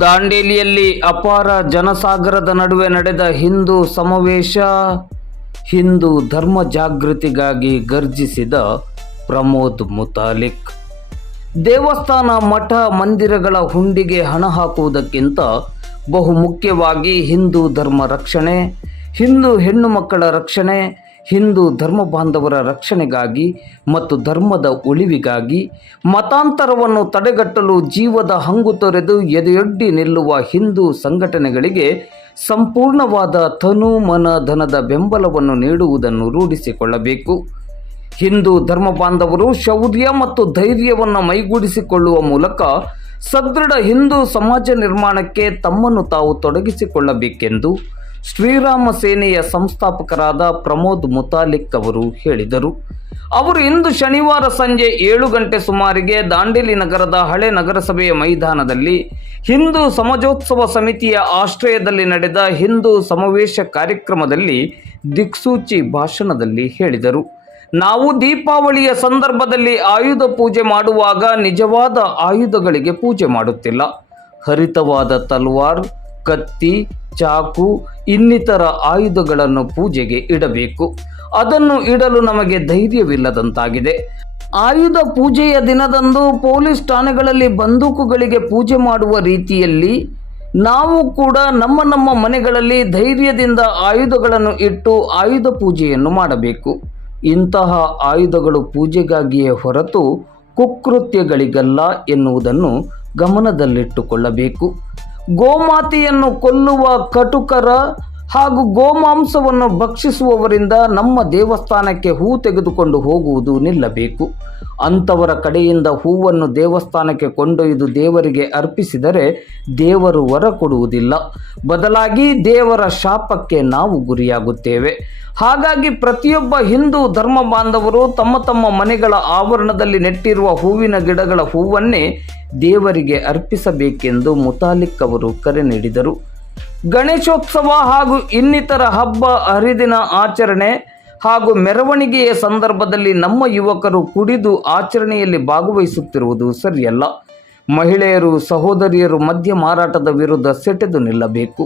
ದಾಂಡೇಲಿಯಲ್ಲಿ ಅಪಾರ ಜನಸಾಗರದ ನಡುವೆ ನಡೆದ ಹಿಂದೂ ಸಮಾವೇಶ. ಹಿಂದೂ ಧರ್ಮ ಜಾಗೃತಿಗಾಗಿ ಗರ್ಜಿಸಿದ ಪ್ರಮೋದ್ ಮುತಾಲಿಕ್. ದೇವಸ್ಥಾನ, ಮಠ, ಮಂದಿರಗಳ ಹುಂಡಿಗೆ ಹಣ ಹಾಕುವುದಕ್ಕಿಂತ ಬಹುಮುಖ್ಯವಾಗಿ ಹಿಂದೂ ಧರ್ಮ ರಕ್ಷಣೆ, ಹಿಂದೂ ಹೆಣ್ಣು ಮಕ್ಕಳ ರಕ್ಷಣೆ, ಹಿಂದೂ ಧರ್ಮ ಬಾಂಧವರ ರಕ್ಷಣೆಗಾಗಿ ಮತ್ತು ಧರ್ಮದ ಉಳಿವಿಗಾಗಿ ಮತಾಂತರವನ್ನು ತಡೆಗಟ್ಟಲು ಜೀವದ ಹಂಗು ತೊರೆದು ಎದೆಯೊಡ್ಡಿ ನಿಲ್ಲುವ ಹಿಂದೂ ಸಂಘಟನೆಗಳಿಗೆ ಸಂಪೂರ್ಣವಾದ ತನು ಮನ ಧನದ ಬೆಂಬಲವನ್ನು ನೀಡುವುದನ್ನು ರೂಢಿಸಿಕೊಳ್ಳಬೇಕು. ಹಿಂದೂ ಧರ್ಮ ಬಾಂಧವರು ಶೌರ್ಯ ಮತ್ತು ಧೈರ್ಯವನ್ನು ಮೈಗೂಡಿಸಿಕೊಳ್ಳುವ ಮೂಲಕ ಸದೃಢ ಹಿಂದೂ ಸಮಾಜ ನಿರ್ಮಾಣಕ್ಕೆ ತಮ್ಮನ್ನು ತಾವು ತೊಡಗಿಸಿಕೊಳ್ಳಬೇಕೆಂದು ಶ್ರೀರಾಮ ಸೇನೆಯ ಸಂಸ್ಥಾಪಕರಾದ ಪ್ರಮೋದ್ ಮುತಾಲಿಕ್ ಅವರು ಹೇಳಿದರು. ಅವರು ಇಂದು ಶನಿವಾರ ಸಂಜೆ 7 ಗಂಟೆ ಸುಮಾರಿಗೆ ದಾಂಡೇಲಿ ನಗರದ ಹಳೆ ನಗರಸಭೆಯ ಮೈದಾನದಲ್ಲಿ ಹಿಂದೂ ಸಮಾಜೋತ್ಸವ ಸಮಿತಿಯ ಆಶ್ರಯದಲ್ಲಿ ನಡೆದ ಹಿಂದೂ ಸಮಾವೇಶ ಕಾರ್ಯಕ್ರಮದಲ್ಲಿ ದಿಕ್ಸೂಚಿ ಭಾಷಣದಲ್ಲಿ ಹೇಳಿದರು. ನಾವು ದೀಪಾವಳಿಯ ಸಂದರ್ಭದಲ್ಲಿ ಆಯುಧ ಪೂಜೆ ಮಾಡುವಾಗ ನಿಜವಾದ ಆಯುಧಗಳಿಗೆ ಪೂಜೆ ಮಾಡುತ್ತಿಲ್ಲ. ಹರಿತವಾದ ತಲ್ವಾರ್, ಕತ್ತಿ, ಚಾಕು ಇನ್ನಿತರ ಆಯುಧಗಳನ್ನು ಪೂಜೆಗೆ ಇಡಬೇಕು. ಅದನ್ನು ಇಡಲು ನಮಗೆ ಧೈರ್ಯವಿಲ್ಲದಂತಾಗಿದೆ. ಆಯುಧ ಪೂಜೆಯ ದಿನದಂದು ಪೊಲೀಸ್ ಠಾಣೆಗಳಲ್ಲಿ ಬಂದೂಕುಗಳಿಗೆ ಪೂಜೆ ಮಾಡುವ ರೀತಿಯಲ್ಲಿ ನಾವು ಕೂಡ ನಮ್ಮ ಮನೆಗಳಲ್ಲಿ ಧೈರ್ಯದಿಂದ ಆಯುಧಗಳನ್ನು ಇಟ್ಟು ಆಯುಧ ಪೂಜೆಯನ್ನು ಮಾಡಬೇಕು. ಇಂತಹ ಆಯುಧಗಳು ಪೂಜೆಗಾಗಿಯೇ ಹೊರತು ಕುಕೃತ್ಯಗಳಿಗಲ್ಲ ಎನ್ನುವುದನ್ನು ಗಮನದಲ್ಲಿಟ್ಟುಕೊಳ್ಳಬೇಕು. ಗೋಮಾತೆಯನ್ನು ಕೊಲ್ಲುವ ಕಟುಕರ ಹಾಗೂ ಗೋಮಾಂಸವನ್ನು ಭಕ್ಷಿಸುವವರಿಂದ ನಮ್ಮ ದೇವಸ್ಥಾನಕ್ಕೆ ಹೂ ತೆಗೆದುಕೊಂಡು ಹೋಗುವುದು ನಿಲ್ಲಬೇಕು. ಅಂಥವರ ಕಡೆಯಿಂದ ಹೂವನ್ನು ದೇವಸ್ಥಾನಕ್ಕೆ ಕೊಂಡೊಯ್ದು ದೇವರಿಗೆ ಅರ್ಪಿಸಿದರೆ ದೇವರು ವರ ಕೊಡುವುದಿಲ್ಲ, ಬದಲಾಗಿ ದೇವರ ಶಾಪಕ್ಕೆ ನಾವು ಗುರಿಯಾಗುತ್ತೇವೆ. ಹಾಗಾಗಿ ಪ್ರತಿಯೊಬ್ಬ ಹಿಂದೂ ಧರ್ಮ ಬಾಂಧವರು ತಮ್ಮ ಮನೆಗಳ ಆವರಣದಲ್ಲಿ ನೆಟ್ಟಿರುವ ಹೂವಿನ ಗಿಡಗಳ ಹೂವನ್ನೇ ದೇವರಿಗೆ ಅರ್ಪಿಸಬೇಕೆಂದು ಮುತಾಲಿಕ್ ಅವರು ಕರೆ ನೀಡಿದರು. ಗಣೇಶೋತ್ಸವ ಹಾಗೂ ಇನ್ನಿತರ ಹಬ್ಬ ಹರಿದಿನ ಆಚರಣೆ ಹಾಗೂ ಮೆರವಣಿಗೆಯ ಸಂದರ್ಭದಲ್ಲಿ ನಮ್ಮ ಯುವಕರು ಕುಡಿದು ಆಚರಣೆಯಲ್ಲಿ ಭಾಗವಹಿಸುತ್ತಿರುವುದು ಸರಿಯಲ್ಲ. ಮಹಿಳೆಯರು, ಸಹೋದರಿಯರು ಮದ್ಯ ಮಾರಾಟದ ವಿರುದ್ಧ ಸೆಟೆದು ನಿಲ್ಲಬೇಕು.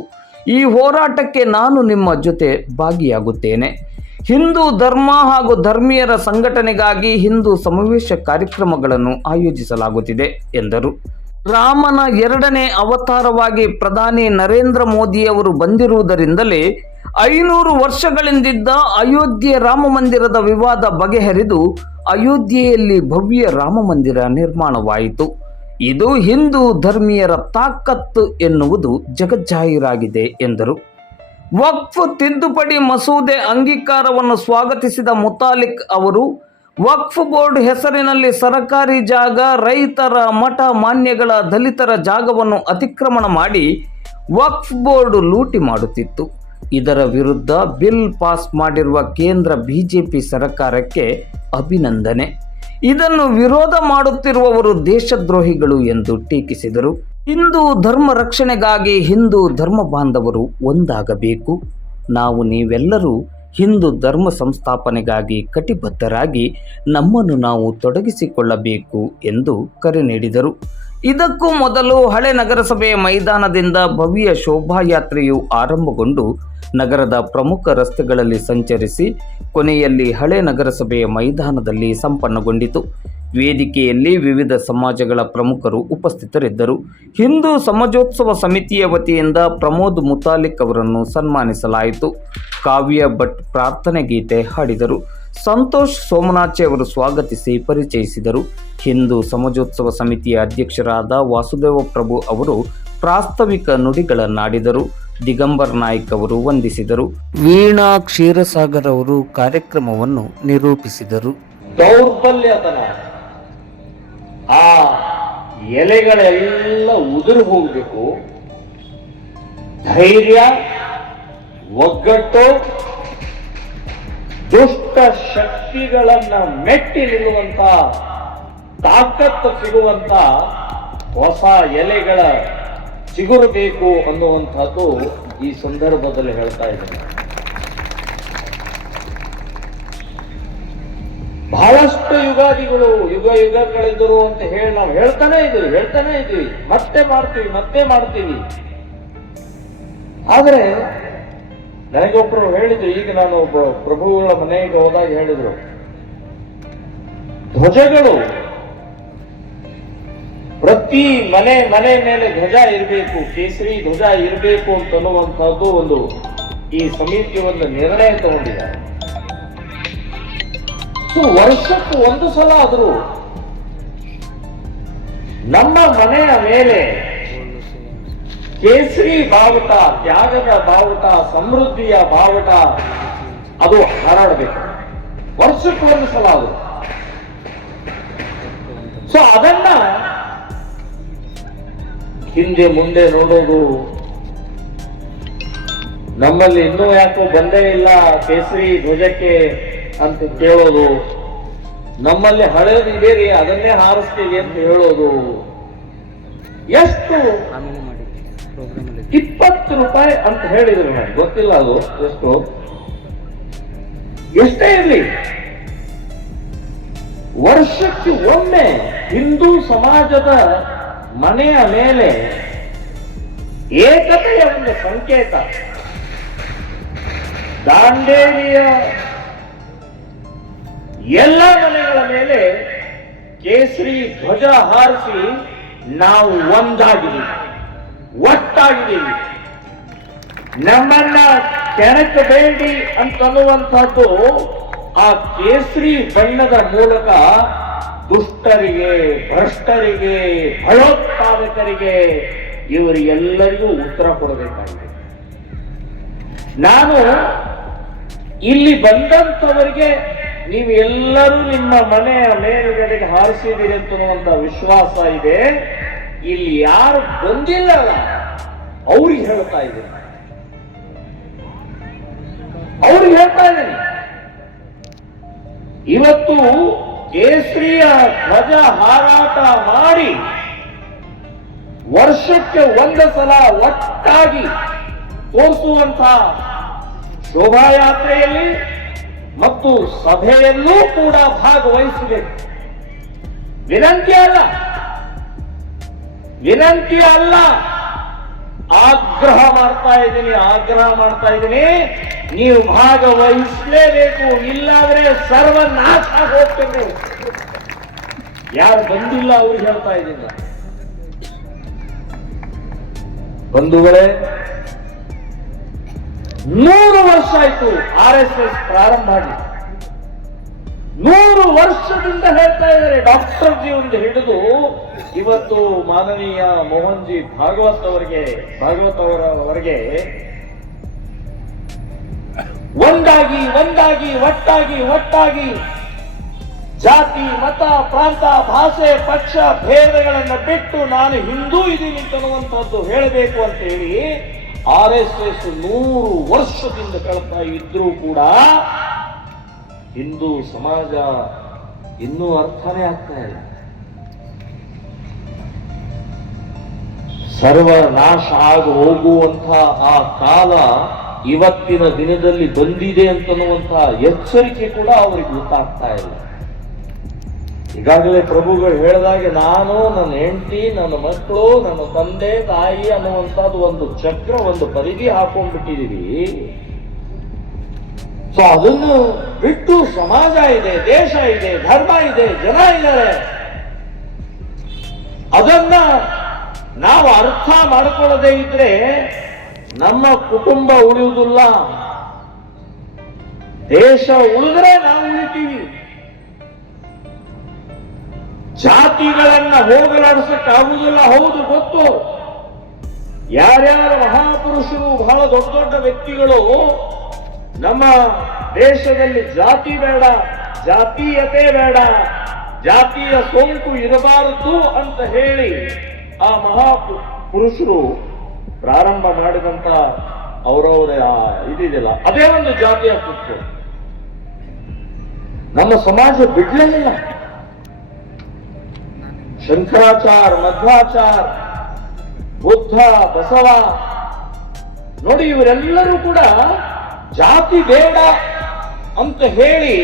ಈ ಹೋರಾಟಕ್ಕೆ ನಾನು ನಿಮ್ಮ ಜೊತೆ ಭಾಗಿಯಾಗುತ್ತೇನೆ. ಹಿಂದೂ ಧರ್ಮ ಹಾಗೂ ಧರ್ಮೀಯರ ಸಂಘಟನೆಗಾಗಿ ಹಿಂದೂ ಸಮಾವೇಶ ಕಾರ್ಯಕ್ರಮಗಳನ್ನು ಆಯೋಜಿಸಲಾಗುತ್ತಿದೆ ಎಂದರು. ರಾಮನ 2ನೇ ಅವತಾರವಾಗಿ ಪ್ರಧಾನಿ ನರೇಂದ್ರ ಮೋದಿಯವರು ಬಂದಿರುವುದರಿಂದಲೇ 500 ವರ್ಷಗಳಿಂದಿದ್ದ ಅಯೋಧ್ಯೆ ರಾಮ ಮಂದಿರದ ವಿವಾದ ಬಗೆಹರಿದು ಅಯೋಧ್ಯೆಯಲ್ಲಿ ಭವ್ಯ ರಾಮ ಮಂದಿರ ನಿರ್ಮಾಣವಾಯಿತು. ಇದು ಹಿಂದೂ ಧರ್ಮೀಯರ ತಾಕತ್ತು ಎನ್ನುವುದು ಜಗಜ್ಜಾಹೀರಾಗಿದೆ ಎಂದರು. ವಕ್ಫ್ ತಿದ್ದುಪಡಿ ಮಸೂದೆ ಅಂಗೀಕಾರವನ್ನು ಸ್ವಾಗತಿಸಿದ ಮುತಾಲಿಕ್ ಅವರು ವಕ್ಫ್ ಬೋರ್ಡ್ ಹೆಸರಿನಲ್ಲಿ ಸರಕಾರಿ ಜಾಗ, ರೈತರ, ಮಠ, ಮಾನ್ಯಗಳ, ದಲಿತರ ಜಾಗವನ್ನು ಅತಿಕ್ರಮಣ ಮಾಡಿ ವಕ್ಫ್ ಬೋರ್ಡ್ ಲೂಟಿ ಮಾಡುತ್ತಿತ್ತು. ಇದರ ವಿರುದ್ಧ ಬಿಲ್ ಪಾಸ್ ಮಾಡಿರುವ ಕೇಂದ್ರ ಬಿಜೆಪಿ ಸರ್ಕಾರಕ್ಕೆ ಅಭಿನಂದನೆ. ಇದನ್ನು ವಿರೋಧ ಮಾಡುತ್ತಿರುವವರು ದೇಶದ್ರೋಹಿಗಳು ಎಂದು ಟೀಕಿಸಿದರು. ಹಿಂದೂ ಧರ್ಮ ರಕ್ಷಣೆಗಾಗಿ ಹಿಂದೂ ಧರ್ಮ ಬಾಂಧವರು ಒಂದಾಗಬೇಕು. ನಾವು ನೀವೆಲ್ಲರೂ ಹಿಂದೂ ಧರ್ಮ ಸಂಸ್ಥಾಪನೆಗಾಗಿ ಕಟಿಬದ್ಧರಾಗಿ ನಮ್ಮನ್ನು ನಾವು ತೊಡಗಿಸಿಕೊಳ್ಳಬೇಕು ಎಂದು ಕರೆ ನೀಡಿದರು. ಇದಕ್ಕೂ ಮೊದಲು ಹಳೆ ನಗರಸಭೆಯ ಮೈದಾನದಿಂದ ಭವ್ಯ ಶೋಭಾಯಾತ್ರೆಯು ಆರಂಭಗೊಂಡು ನಗರದ ಪ್ರಮುಖ ರಸ್ತೆಗಳಲ್ಲಿ ಸಂಚರಿಸಿ ಕೊನೆಯಲ್ಲಿ ಹಳೆ ನಗರಸಭೆಯ ಮೈದಾನದಲ್ಲಿ ಸಂಪನ್ನಗೊಂಡಿತು. ವೇದಿಕೆಯಲ್ಲಿ ವಿವಿಧ ಸಮಾಜಗಳ ಪ್ರಮುಖರು ಉಪಸ್ಥಿತರಿದ್ದರು. ಹಿಂದೂ ಸಮಾಜೋತ್ಸವ ಸಮಿತಿಯ ವತಿಯಿಂದ ಪ್ರಮೋದ್ ಮುತಾಲಿಕ್ ಅವರನ್ನು ಸನ್ಮಾನಿಸಲಾಯಿತು. ಕಾವ್ಯ ಭಟ್ ಪ್ರಾರ್ಥನೆ ಗೀತೆ ಹಾಡಿದರು. ಸಂತೋಷ್ ಸೋಮನಾಚೆ ಅವರು ಸ್ವಾಗತಿಸಿ ಪರಿಚಯಿಸಿದರು. ಹಿಂದೂ ಸಮಾಜೋತ್ಸವ ಸಮಿತಿಯ ಅಧ್ಯಕ್ಷರಾದ ವಾಸುದೇವ ಪ್ರಭು ಅವರು ಪ್ರಾಸ್ತಾವಿಕ ನುಡಿಗಳನ್ನಾಡಿದರು. ದಿಗಂಬರ್ ನಾಯ್ಕ್ ಅವರು ವಂದಿಸಿದರು. ವೀಣಾ ಕ್ಷೀರಸಾಗರ್ ಅವರು ಕಾರ್ಯಕ್ರಮವನ್ನು ನಿರೂಪಿಸಿದರು. ದೌರ್ಬಲ್ಯತನ, ಆ ಎಲೆಗಳೆಲ್ಲ ಉದುರು ಹೋಗಬೇಕು. ಧೈರ್ಯ, ಒಗ್ಗಟ್ಟು, ದುಷ್ಟ ಶಕ್ತಿಗಳನ್ನ ಮೆಟ್ಟಿ ನಿಲ್ಲುವಂತ ತಾಕತ್ತು ಸಿಗುವಂತ ಹೊಸ ಎಲೆಗಳ ಚಿಗುರಬೇಕು ಅನ್ನುವಂಥದ್ದು ಈ ಸಂದರ್ಭದಲ್ಲಿ ಹೇಳ್ತಾ ಇದ್ದೇನೆ. ಬಹಳಷ್ಟು ಯುಗ ಯುಗಾದಿಗಳು ಯುಗ ಯುಗಗಳಿದ್ದರು ಅಂತ ಹೇಳಿ ನಾವು ಹೇಳ್ತಾನೆ ಇದ್ದೀವಿ, ಮತ್ತೆ ಮಾಡ್ತೀವಿ. ಆದ್ರೆ ನನಗೊಬ್ರು ಹೇಳಿದ್ರು, ಈಗ ನಾನು ಒಬ್ಬ ಪ್ರಭುಗಳ ಮನೆಗೆ ಹೋದಾಗ ಹೇಳಿದ್ರು, ಧ್ವಜಗಳು ಪ್ರತಿ ಮನೆ ಮೇಲೆ ಧ್ವಜ ಇರಬೇಕು, ಕೇಸರಿ ಧ್ವಜ ಇರಬೇಕು ಅಂತನ್ನುವಂತಹದ್ದು ಒಂದು ಈ ಸಮಿತಿ ಒಂದು ನಿರ್ಣಯ ತಗೊಂಡಿದ್ದಾರೆ. ವರ್ಷಕ್ಕೂ ಒಂದು ಸಲ ಆದರೂ ನಮ್ಮ ಮನೆಯ ಮೇಲೆ ಕೇಸರಿ ಬಾವುಟ, ತ್ಯಾಗದ ಬಾವುಟ, ಸಮೃದ್ಧಿಯ ಬಾವುಟ ಅದು ಹಾರಾಡಬೇಕು. ವರ್ಷಕ್ಕೂ ಒಂದು ಸಲ ಆದರೂ. ಅದನ್ನ ಹಿಂದೆ ಮುಂದೆ ನೋಡೋದು, ನಮ್ಮಲ್ಲಿ ಇನ್ನೂ ಯಾಕೋ ಬಂದೇ ಇಲ್ಲ ಕೇಸರಿ ಧ್ವಜಕ್ಕೆ ಅಂತ ಕೇಳೋದು, ನಮ್ಮಲ್ಲಿ ಹಳೇದಿದೆ ರೀ ಅದನ್ನೇ ಹಾರಿಸ್ತೀವಿ ಅಂತ ಹೇಳೋದು. ಎಷ್ಟು 20 ರೂಪಾಯಿ ಅಂತ ಹೇಳಿದ್ರು, ನನಗೆ ಗೊತ್ತಿಲ್ಲ ಅದು ಎಷ್ಟೇ ಇರಲಿ, ವರ್ಷಕ್ಕೆ ಒಮ್ಮೆ ಹಿಂದೂ ಸಮಾಜದ ಮನೆಯ ಮೇಲೆ ಏಕತೆಯ ಒಂದು ಸಂಕೇತ, ದಾಂಡೇಲಿಯ ಎಲ್ಲ ಮನೆಗಳ ಮೇಲೆ ಕೇಸರಿ ಧ್ವಜ ಹಾರಿಸಿ ನಾವು ಒಟ್ಟಾಗಿದ್ದೀವಿ. ನಮ್ಮನ್ನ ಕೆಣಕಬೇಡಿ ಅಂತನ್ನುವಂಥದ್ದು ಆ ಕೇಸರಿ ಬಣ್ಣದ ಮೂಲಕ ದುಷ್ಟರಿಗೆ, ಭ್ರಷ್ಟರಿಗೆ, ಭಯೋತ್ಪಾದಕರಿಗೆ ಇವರಿಗೆಲ್ಲರಿಗೂ ಉತ್ತರ ಕೊಡಬೇಕಾಗಿದೆ. ನಾನು ಇಲ್ಲಿ ಬಂದಂಥವರಿಗೆ ನೀವು ಎಲ್ಲರೂ ನಿಮ್ಮ ಮನೆಯ ಮೇಲುಗಡೆಗೆ ಹಾರಿಸಿದ್ದೀರಿ ಅಂತನ್ನುವಂತ ವಿಶ್ವಾಸ ಇದೆ. ಇಲ್ಲಿ ಯಾರು ಬಂದಿಲ್ಲ ಅವ್ರಿಗೆ ಹೇಳ್ತಾ ಇದ್ದೀನಿ, ಇವತ್ತು ಕೇಸರಿಯ ಧ್ವಜ ಹಾರಾಟ ಮಾಡಿ ವರ್ಷಕ್ಕೆ ಒಂದು ಸಲ ಒಟ್ಟಾಗಿ ತೋರಿಸುವಂತಹ ಶೋಭಾಯಾತ್ರೆಯಲ್ಲಿ ಮತ್ತು ಸಭೆಯಲ್ಲೂ ಕೂಡ ಭಾಗವಹಿಸಬೇಕು. ವಿನಂತಿ ಅಲ್ಲ, ಆಗ್ರಹ ಮಾಡ್ತಾ ಇದ್ದೀನಿ. ನೀವು ಭಾಗವಹಿಸಲೇಬೇಕು, ಇಲ್ಲಾದ್ರೆ ಸರ್ವನಾಶ ಹೋಗ್ತೇವೆ. ಯಾರು ಬಂದಿಲ್ಲ ಅವ್ರಿಗೆ ಹೇಳ್ತಾ ಇದ್ದೀನಿ. ಬಂಧುಗಳೇ, 100 ವರ್ಷ ಆಯ್ತು RSS ಪ್ರಾರಂಭ ಆಗಿ. 100 ವರ್ಷದಿಂದ ಹೇಳ್ತಾ ಇದ್ದಾರೆ. ಡಾಕ್ಟರ್ ಜಿ ಒಂದು ಹಿಡಿದು ಇವತ್ತು ಮಾನನೀಯ ಮೋಹನ್ ಜಿ ಭಾಗವತ್ ಅವರವರೆಗೆ ಒಂದಾಗಿ ಒಟ್ಟಾಗಿ ಜಾತಿ, ಮತ, ಪ್ರಾಂತ, ಭಾಷೆ, ಪಕ್ಷ ಭೇದಗಳನ್ನು ಬಿಟ್ಟು ನಾನು ಹಿಂದೂ ಇದ್ದೀನಿ ಅಂತನ್ನುವಂಥದ್ದು ಹೇಳಬೇಕು ಅಂತ ಹೇಳಿ RSS 100 ವರ್ಷದಿಂದ ಕಳ್ತಾ ಇದ್ರೂ ಕೂಡ ಹಿಂದೂ ಸಮಾಜ ಇನ್ನೂ ಅರ್ಥನೇ ಆಗ್ತಾ ಇಲ್ಲ. ಸರ್ವನಾಶ ಆಗಿ ಹೋಗುವಂತ ಆ ಕಾಲ ಇವತ್ತಿನ ದಿನದಲ್ಲಿ ಬಂದಿದೆ ಅಂತನ್ನುವಂತಹ ಎಚ್ಚರಿಕೆ ಕೂಡ ಅವರಿಗೆ ಗೊತ್ತಾಗ್ತಾ ಇಲ್ಲ. ಈಗಾಗಲೇ ಪ್ರಭುಗಳು ಹೇಳಿದಾಗೆ ನಾನು, ನನ್ನ ಹೆಂಡತಿ, ನನ್ನ ಮಕ್ಕಳು, ನನ್ನ ತಂದೆ ತಾಯಿ ಅನ್ನುವಂಥದ್ದು ಒಂದು ಚಕ್ರ, ಒಂದು ಪರಿಧಿ ಹಾಕೊಂಡ್ಬಿಟ್ಟಿದೀವಿ. ಅದನ್ನು ಬಿಟ್ಟು ಸಮಾಜ ಇದೆ, ದೇಶ ಇದೆ, ಧರ್ಮ ಇದೆ, ಜನ ಇದ್ದಾರೆ. ಅದನ್ನ ನಾವು ಅರ್ಥ ಮಾಡಿಕೊಳ್ಳದೆ ಇದ್ರೆ ನಮ್ಮ ಕುಟುಂಬ ಉಳಿಯುವುದಿಲ್ಲ, ದೇಶ ಉಳಿದ್ರೆ ನಾವು ಉಳಿತೀವಿ. ಜಾತಿಗಳನ್ನ ಹೋಗಲಾಡಿಸಕ್ಕಾಗುವುದಿಲ್ಲ. ಹೌದು, ಗೊತ್ತು. ಯಾರ್ಯಾರು ಮಹಾಪುರುಷರು, ಬಹಳ ದೊಡ್ಡ ವ್ಯಕ್ತಿಗಳು ನಮ್ಮ ದೇಶದಲ್ಲಿ ಜಾತಿ ಬೇಡ, ಜಾತೀಯತೆ ಬೇಡ, ಜಾತಿಯ ಸೋಂಕು ಇರಬಾರದು ಅಂತ ಹೇಳಿ ಆ ಮಹಾಪುರುಷರು ಪ್ರಾರಂಭ ಮಾಡಿದಂತ ಅವರವರ ಇದಿದೆಯಲ್ಲ, ಅದೇ ಒಂದು ಜಾತಿಯ ಕುತ್ತು ನಮ್ಮ ಸಮಾಜ ಬಿಡ್ಲೇ ಇಲ್ಲ. ಶಂಕರಾಚಾರ್ಯ, ಮಧ್ವಾಚಾರ್ಯ, ಬುದ್ಧ, ಬಸವ ನೋಡಿ, ಇವರೆಲ್ಲರೂ ಕೂಡ ಜಾತಿ ಬೇಡ ಅಂತ ಹೇಳಿ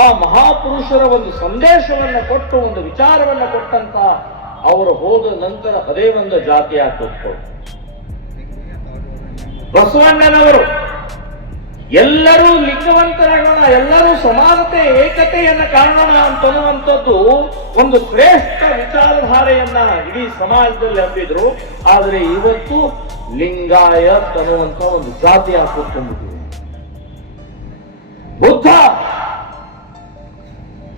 ಆ ಮಹಾಪುರುಷರ ಒಂದು ಸಂದೇಶವನ್ನ ಕೊಟ್ಟು ಒಂದು ವಿಚಾರವನ್ನ ಕೊಟ್ಟಂತ ಅವರು ಹೋದ ನಂತರ ಅದೇ ಒಂದು ಜಾತಿ ಆಗ್ತಿತ್ತು. ಬಸವಣ್ಣನವರು ಎಲ್ಲರೂ ಲಿಂಗವಂತರಾಗೋಣ, ಎಲ್ಲರೂ ಸಮಾನತೆ ಏಕತೆಯನ್ನ ಕಾಣೋಣ ಅಂತನ್ನುವಂಥದ್ದು ಒಂದು ಶ್ರೇಷ್ಠ ವಿಚಾರಧಾರೆಯನ್ನ ಇಡೀ ಸಮಾಜದಲ್ಲಿ ಹಬ್ಬಿದ್ರು. ಆದರೆ ಇವತ್ತು ಲಿಂಗಾಯತ್ ಅನ್ನುವಂಥ ಒಂದು ಜಾತಿ ಹಾಕಿಕೊಂಡಿದೆ. ಬುದ್ಧ,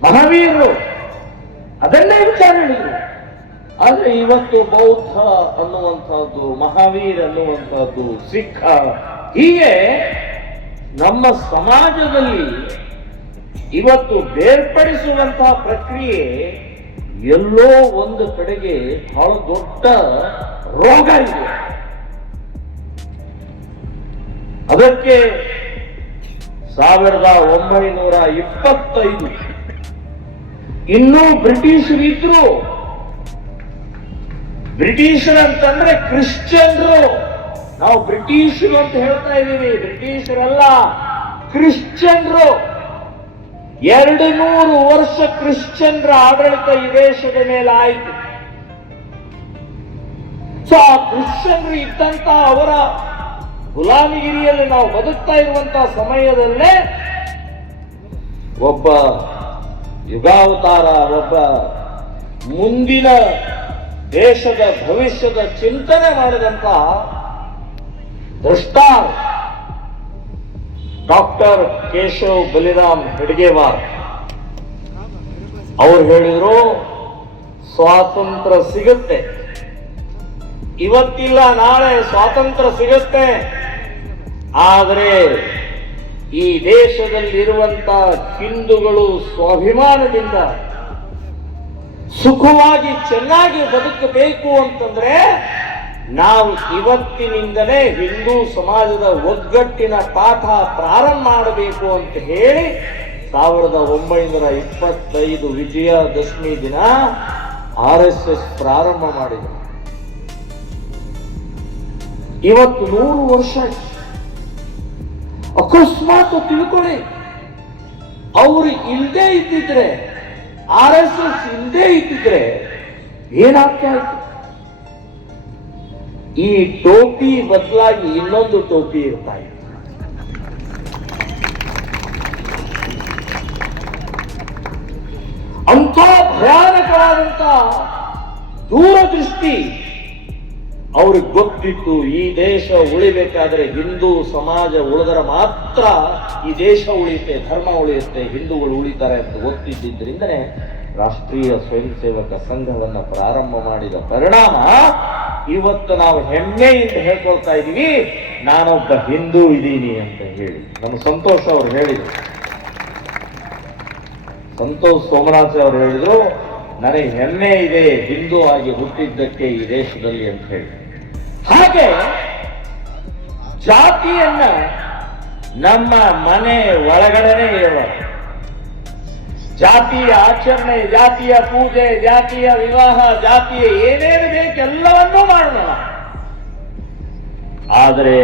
ಮಹಾವೀರರು ಅದನ್ನೇ ವಿಚಾರ ಹೇಳಿದ್ರು. ಆದ್ರೆ ಇವತ್ತು ಬೌದ್ಧ ಅನ್ನುವಂಥದ್ದು, ಮಹಾವೀರ್ ಅನ್ನುವಂಥದ್ದು, ಸಿಖ್, ಹೀಗೆ ನಮ್ಮ ಸಮಾಜದಲ್ಲಿ ಇವತ್ತು ಬೇರ್ಪಡಿಸುವಂತಹ ಪ್ರಕ್ರಿಯೆ ಎಲ್ಲೋ ಒಂದು ಕಡೆಗೆ ಬಹಳ ದೊಡ್ಡ ರೋಗ ಇದೆ. ಅದಕ್ಕೆ 1925 ಇನ್ನೂ ಬ್ರಿಟಿಷರಿದ್ರು. ಬ್ರಿಟಿಷರು ಅಂತಂದ್ರೆ ಕ್ರಿಶ್ಚಿಯನ್ರು. ನಾವು ಬ್ರಿಟಿಷರು ಅಂತ ಹೇಳ್ತಾ ಇದ್ದೀವಿ, ಬ್ರಿಟಿಷರಲ್ಲ, ಕ್ರಿಶ್ಚಿಯನ್ರು. 200 ವರ್ಷ ಕ್ರಿಶ್ಚಿಯನ್ರ ಆಡಳಿತ ಈ ದೇಶದ ಮೇಲೆ ಆಯಿತು. ಸೊ ಆ ಕ್ರಿಶ್ಚಿಯನ್ರು ಇದ್ದಂತ ಅವರ ಗುಲಾಮಗಿರಿಯಲ್ಲಿ ನಾವು ಬದುಕ್ತಾ ಇರುವಂತಹ ಸಮಯದಲ್ಲೇ ಒಬ್ಬ ಯುಗಾವತಾರ, ಒಬ್ಬ ಮುಂದಿನ ದೇಶದ ಭವಿಷ್ಯದ ಚಿಂತನೆ ಮಾಡಿದಂತ ದ್ರಷ್ಟಾ ಡಾಕ್ಟರ್ ಕೇಶವ್ ಬಲಿರಾಮ್ ಹೆಡ್ಗೇವಾರ್ ಅವರು ಹೇಳಿದ್ರು, ಸ್ವಾತಂತ್ರ್ಯ ಸಿಗುತ್ತೆ, ಇವತ್ತಿಲ್ಲ ನಾಳೆ ಸ್ವಾತಂತ್ರ್ಯ ಸಿಗುತ್ತೆ. ಆದರೆ ಈ ದೇಶದಲ್ಲಿರುವಂತ ಹಿಂದೂಗಳು ಸ್ವಾಭಿಮಾನದಿಂದ ಸುಖವಾಗಿ ಚೆನ್ನಾಗಿ ಬದುಕಬೇಕು ಅಂತಂದ್ರೆ ನಾವು ಇವತ್ತಿನಿಂದಲೇ ಹಿಂದೂ ಸಮಾಜದ ಒಗ್ಗಟ್ಟಿನ ಪಾಠ ಪ್ರಾರಂಭ ಮಾಡಬೇಕು ಅಂತ ಹೇಳಿ 1925 ವಿಜಯದಶಮಿ ದಿನ RSS ಪ್ರಾರಂಭ ಮಾಡಿದರು. ಇವತ್ತು 100 ವರ್ಷ. ಅಕಸ್ಮಾತ್ ತಿಳ್ಕೊಳ್ಳಿ, ಅವರು ಇಲ್ಲದೆ ಇದ್ದಿದ್ರೆ, RSS ಇಲ್ಲದೆ ಇದ್ದಿದ್ರೆ ಏನಾಗ್ತಾ ಇತ್ತು? ಈ ಟೋಪಿ ಬದಲಾಗಿ ಇನ್ನೊಂದು ಟೋಪಿ ಇರ್ತಾ ಇತ್ತು. ಅಂಥ ಭಯಾನಕವಾದಂತ ದೂರದೃಷ್ಟಿ ಅವ್ರಿಗೆ ಗೊತ್ತಿತ್ತು. ಈ ದೇಶ ಉಳಿಬೇಕಾದ್ರೆ ಹಿಂದೂ ಸಮಾಜ ಉಳಿದರೆ ಮಾತ್ರ ಈ ದೇಶ ಉಳಿಯುತ್ತೆ, ಧರ್ಮ ಉಳಿಯುತ್ತೆ, ಹಿಂದೂಗಳು ಉಳಿತಾರೆ ಅಂತ ಗೊತ್ತಿದ್ದಿಂದನೇ ರಾಷ್ಟ್ರೀಯ ಸ್ವಯಂ ಸೇವಕ ಸಂಘವನ್ನ ಪ್ರಾರಂಭ ಮಾಡಿದ ಪರಿಣಾಮ ಇವತ್ತು ನಾವು ಹೆಮ್ಮೆಯಿಂದ ಹೇಳ್ಕೊಳ್ತಾ ಇದ್ದೀವಿ, ನಾನೊಬ್ಬ ಹಿಂದೂ ಇದ್ದೀನಿ ಅಂತ ಹೇಳಿ. ನಮ್ಮ ಸಂತೋಷ್ ಅವರು ಹೇಳಿದ್ರು, ಸಂತೋಷ್ ಸೋಮನಾಥ್ ಅವರು ಹೇಳಿದ್ರು, ನನಗೆ ಹೆಮ್ಮೆ ಇದೆ ಹಿಂದೂ ಆಗಿ ಹುಟ್ಟಿದ್ದಕ್ಕೆ ಈ ದೇಶದಲ್ಲಿ ಅಂತ ಹೇಳಿ. ಹಾಗೆ ಜಾತಿಯನ್ನ ನಮ್ಮ ಮನೆ ಒಳಗಡೆನೆ ಇರಬಾರ್ದು. ಜಾತಿಯ ಆಚರಣೆ, ಜಾತಿಯ ಪೂಜೆ, ಜಾತಿಯ ವಿವಾಹ, ಜಾತಿಯ ಏನೇನು ಬೇಕೆಲ್ಲವನ್ನೂ ಮಾಡೋಣ. ಆದರೆ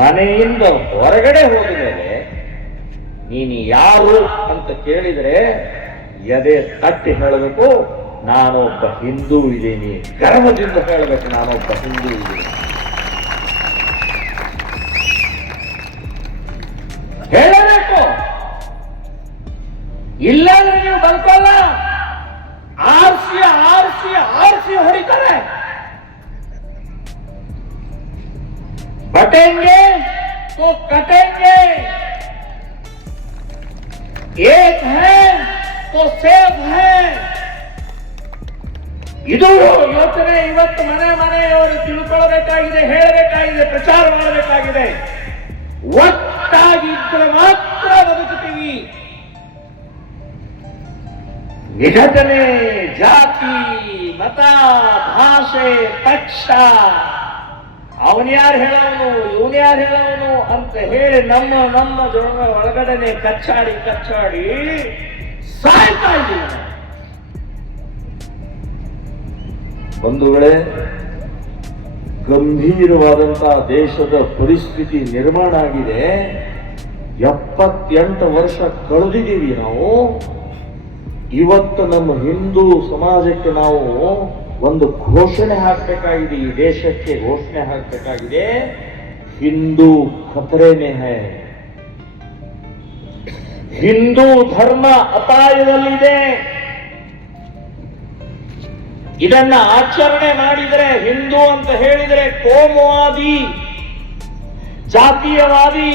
ಮನೆಯಿಂದ ಹೊರಗಡೆ ಹೋದ ಮೇಲೆ ನೀನು ಯಾರು ಅಂತ ಕೇಳಿದರೆ ಎದೆ ತಟ್ಟಿ ಹೇಳಬೇಕು, ನಾನೊಬ್ಬ ಹಿಂದೂ ಇದ್ದೀನಿ. ಗರ್ವದಿಂದ ಹೇಳಬೇಕು, ನಾನೊಬ್ಬ ಹಿಂದೂ ಇದ್ದೀನಿ. ಹೇಳಬೇಕು, ಇಲ್ಲಾಂದ್ರೆ ನೀವು ಬದುಕಲ್ಲ. ಆರ್ಸಿ ಆರ್ಸಿ ಆರ್ಸಿ ಹೊಡಿತಾರೆ. ಬಟೆಂಗೆ तो कटेंगे, एक है तो ಸೇಬ್ है. ಇದು ಯೋಚನೆ ಇವತ್ತು ಮನೆ ಮನೆಯವರು ತಿಳ್ಕೊಳ್ಳಬೇಕಾಗಿದೆ, ಹೇಳಬೇಕಾಗಿದೆ, ಪ್ರಚಾರ ಮಾಡಬೇಕಾಗಿದೆ. ಒಟ್ಟಾಗಿದ್ರೆ ಮಾತ್ರ ಬದುಕುತ್ತೀವಿ. ವಿಘಟನೆ, ಜಾತಿ, ಮತ, ಭಾಷೆ, ಪಕ್ಷ, ಅವನ್ಯಾರು ಹೇಳೋನು ಇವನ್ಯಾರು ಹೇಳೋನು ಅಂತ ಹೇಳಿ ನಮ್ಮ ಜೊತೆ ಒಳಗಡೆನೆ ಕಚ್ಚಾಡಿ ಸಾಯ್ತಾ ಇದ್ದೀವಿ. ಬಂಧುಗಳೇ, ಗಂಭೀರವಾದಂತಹ ದೇಶದ ಪರಿಸ್ಥಿತಿ ನಿರ್ಮಾಣ ಆಗಿದೆ. 78 ವರ್ಷ ಕಳೆದಿದ್ದೀವಿ ನಾವು. ಇವತ್ತು ನಮ್ಮ ಹಿಂದೂ ಸಮಾಜಕ್ಕೆ ನಾವು ಒಂದು ಘೋಷಣೆ ಹಾಕಬೇಕಾಗಿದೆ, ಈ ದೇಶಕ್ಕೆ ಘೋಷಣೆ ಹಾಕಬೇಕಾಗಿದೆ, ಹಿಂದೂ ಖತರೇನೆ ಹೈ, ಹಿಂದೂ ಧರ್ಮ ಅಪಾಯದಲ್ಲಿದೆ. ಇದನ್ನ ಆಚರಣೆ ಮಾಡಿದರೆ, ಹಿಂದೂ ಅಂತ ಹೇಳಿದರೆ ಕೋಮುವಾದಿ, ಜಾತೀಯವಾದಿ,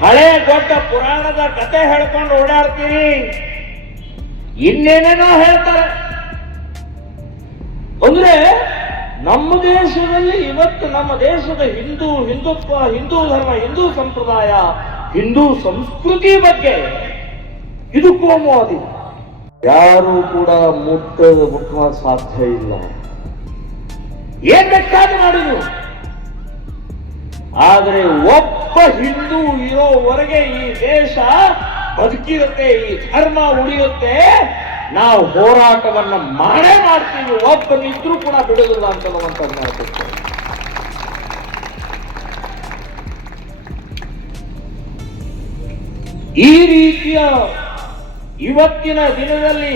ಹಳೆ ದೊಡ್ಡ ಪುರಾಣದ ಕತೆ ಹೇಳ್ಕೊಂಡು ಓಡಾಡ್ತೀರಿ, ಇನ್ನೇನೇನೋ ಹೇಳ್ತಾರೆ. ಅಂದ್ರೆ ನಮ್ಮ ದೇಶದಲ್ಲಿ ಇವತ್ತು ನಮ್ಮ ದೇಶದ ಹಿಂದುತ್ವ, ಹಿಂದೂ ಧರ್ಮ, ಹಿಂದೂ ಸಂಪ್ರದಾಯ, ಹಿಂದೂ ಸಂಸ್ಕೃತಿ ಬಗ್ಗೆ ಇದು ಕೋಮುವಾದಿ. ಯಾರು ಕೂಡ ಮುಟ್ಟುವ ಸಾಧ್ಯ ಇಲ್ಲ. ಏನ್ ಬೇಕಾದ್ರೂ ಮಾಡಿದ್ರು, ಆದರೆ ಒಬ್ಬ ಹಿಂದೂ ಇರೋವರೆಗೆ ಈ ದೇಶ ಬದುಕಿರುತ್ತೆ, ಈ ಧರ್ಮ ಉಳಿಯುತ್ತೆ. ನಾವು ಹೋರಾಟವನ್ನ ಮಾಡೇ ಮಾಡ್ತೀವಿ, ಒಬ್ಬನಿದ್ರೂ ಕೂಡ ಬಿಡುವುದಿಲ್ಲ ಅಂತ ಮಾಡ್ತೀವಿ. ಈ ರೀತಿಯ ಇವತ್ತಿನ ದಿನದಲ್ಲಿ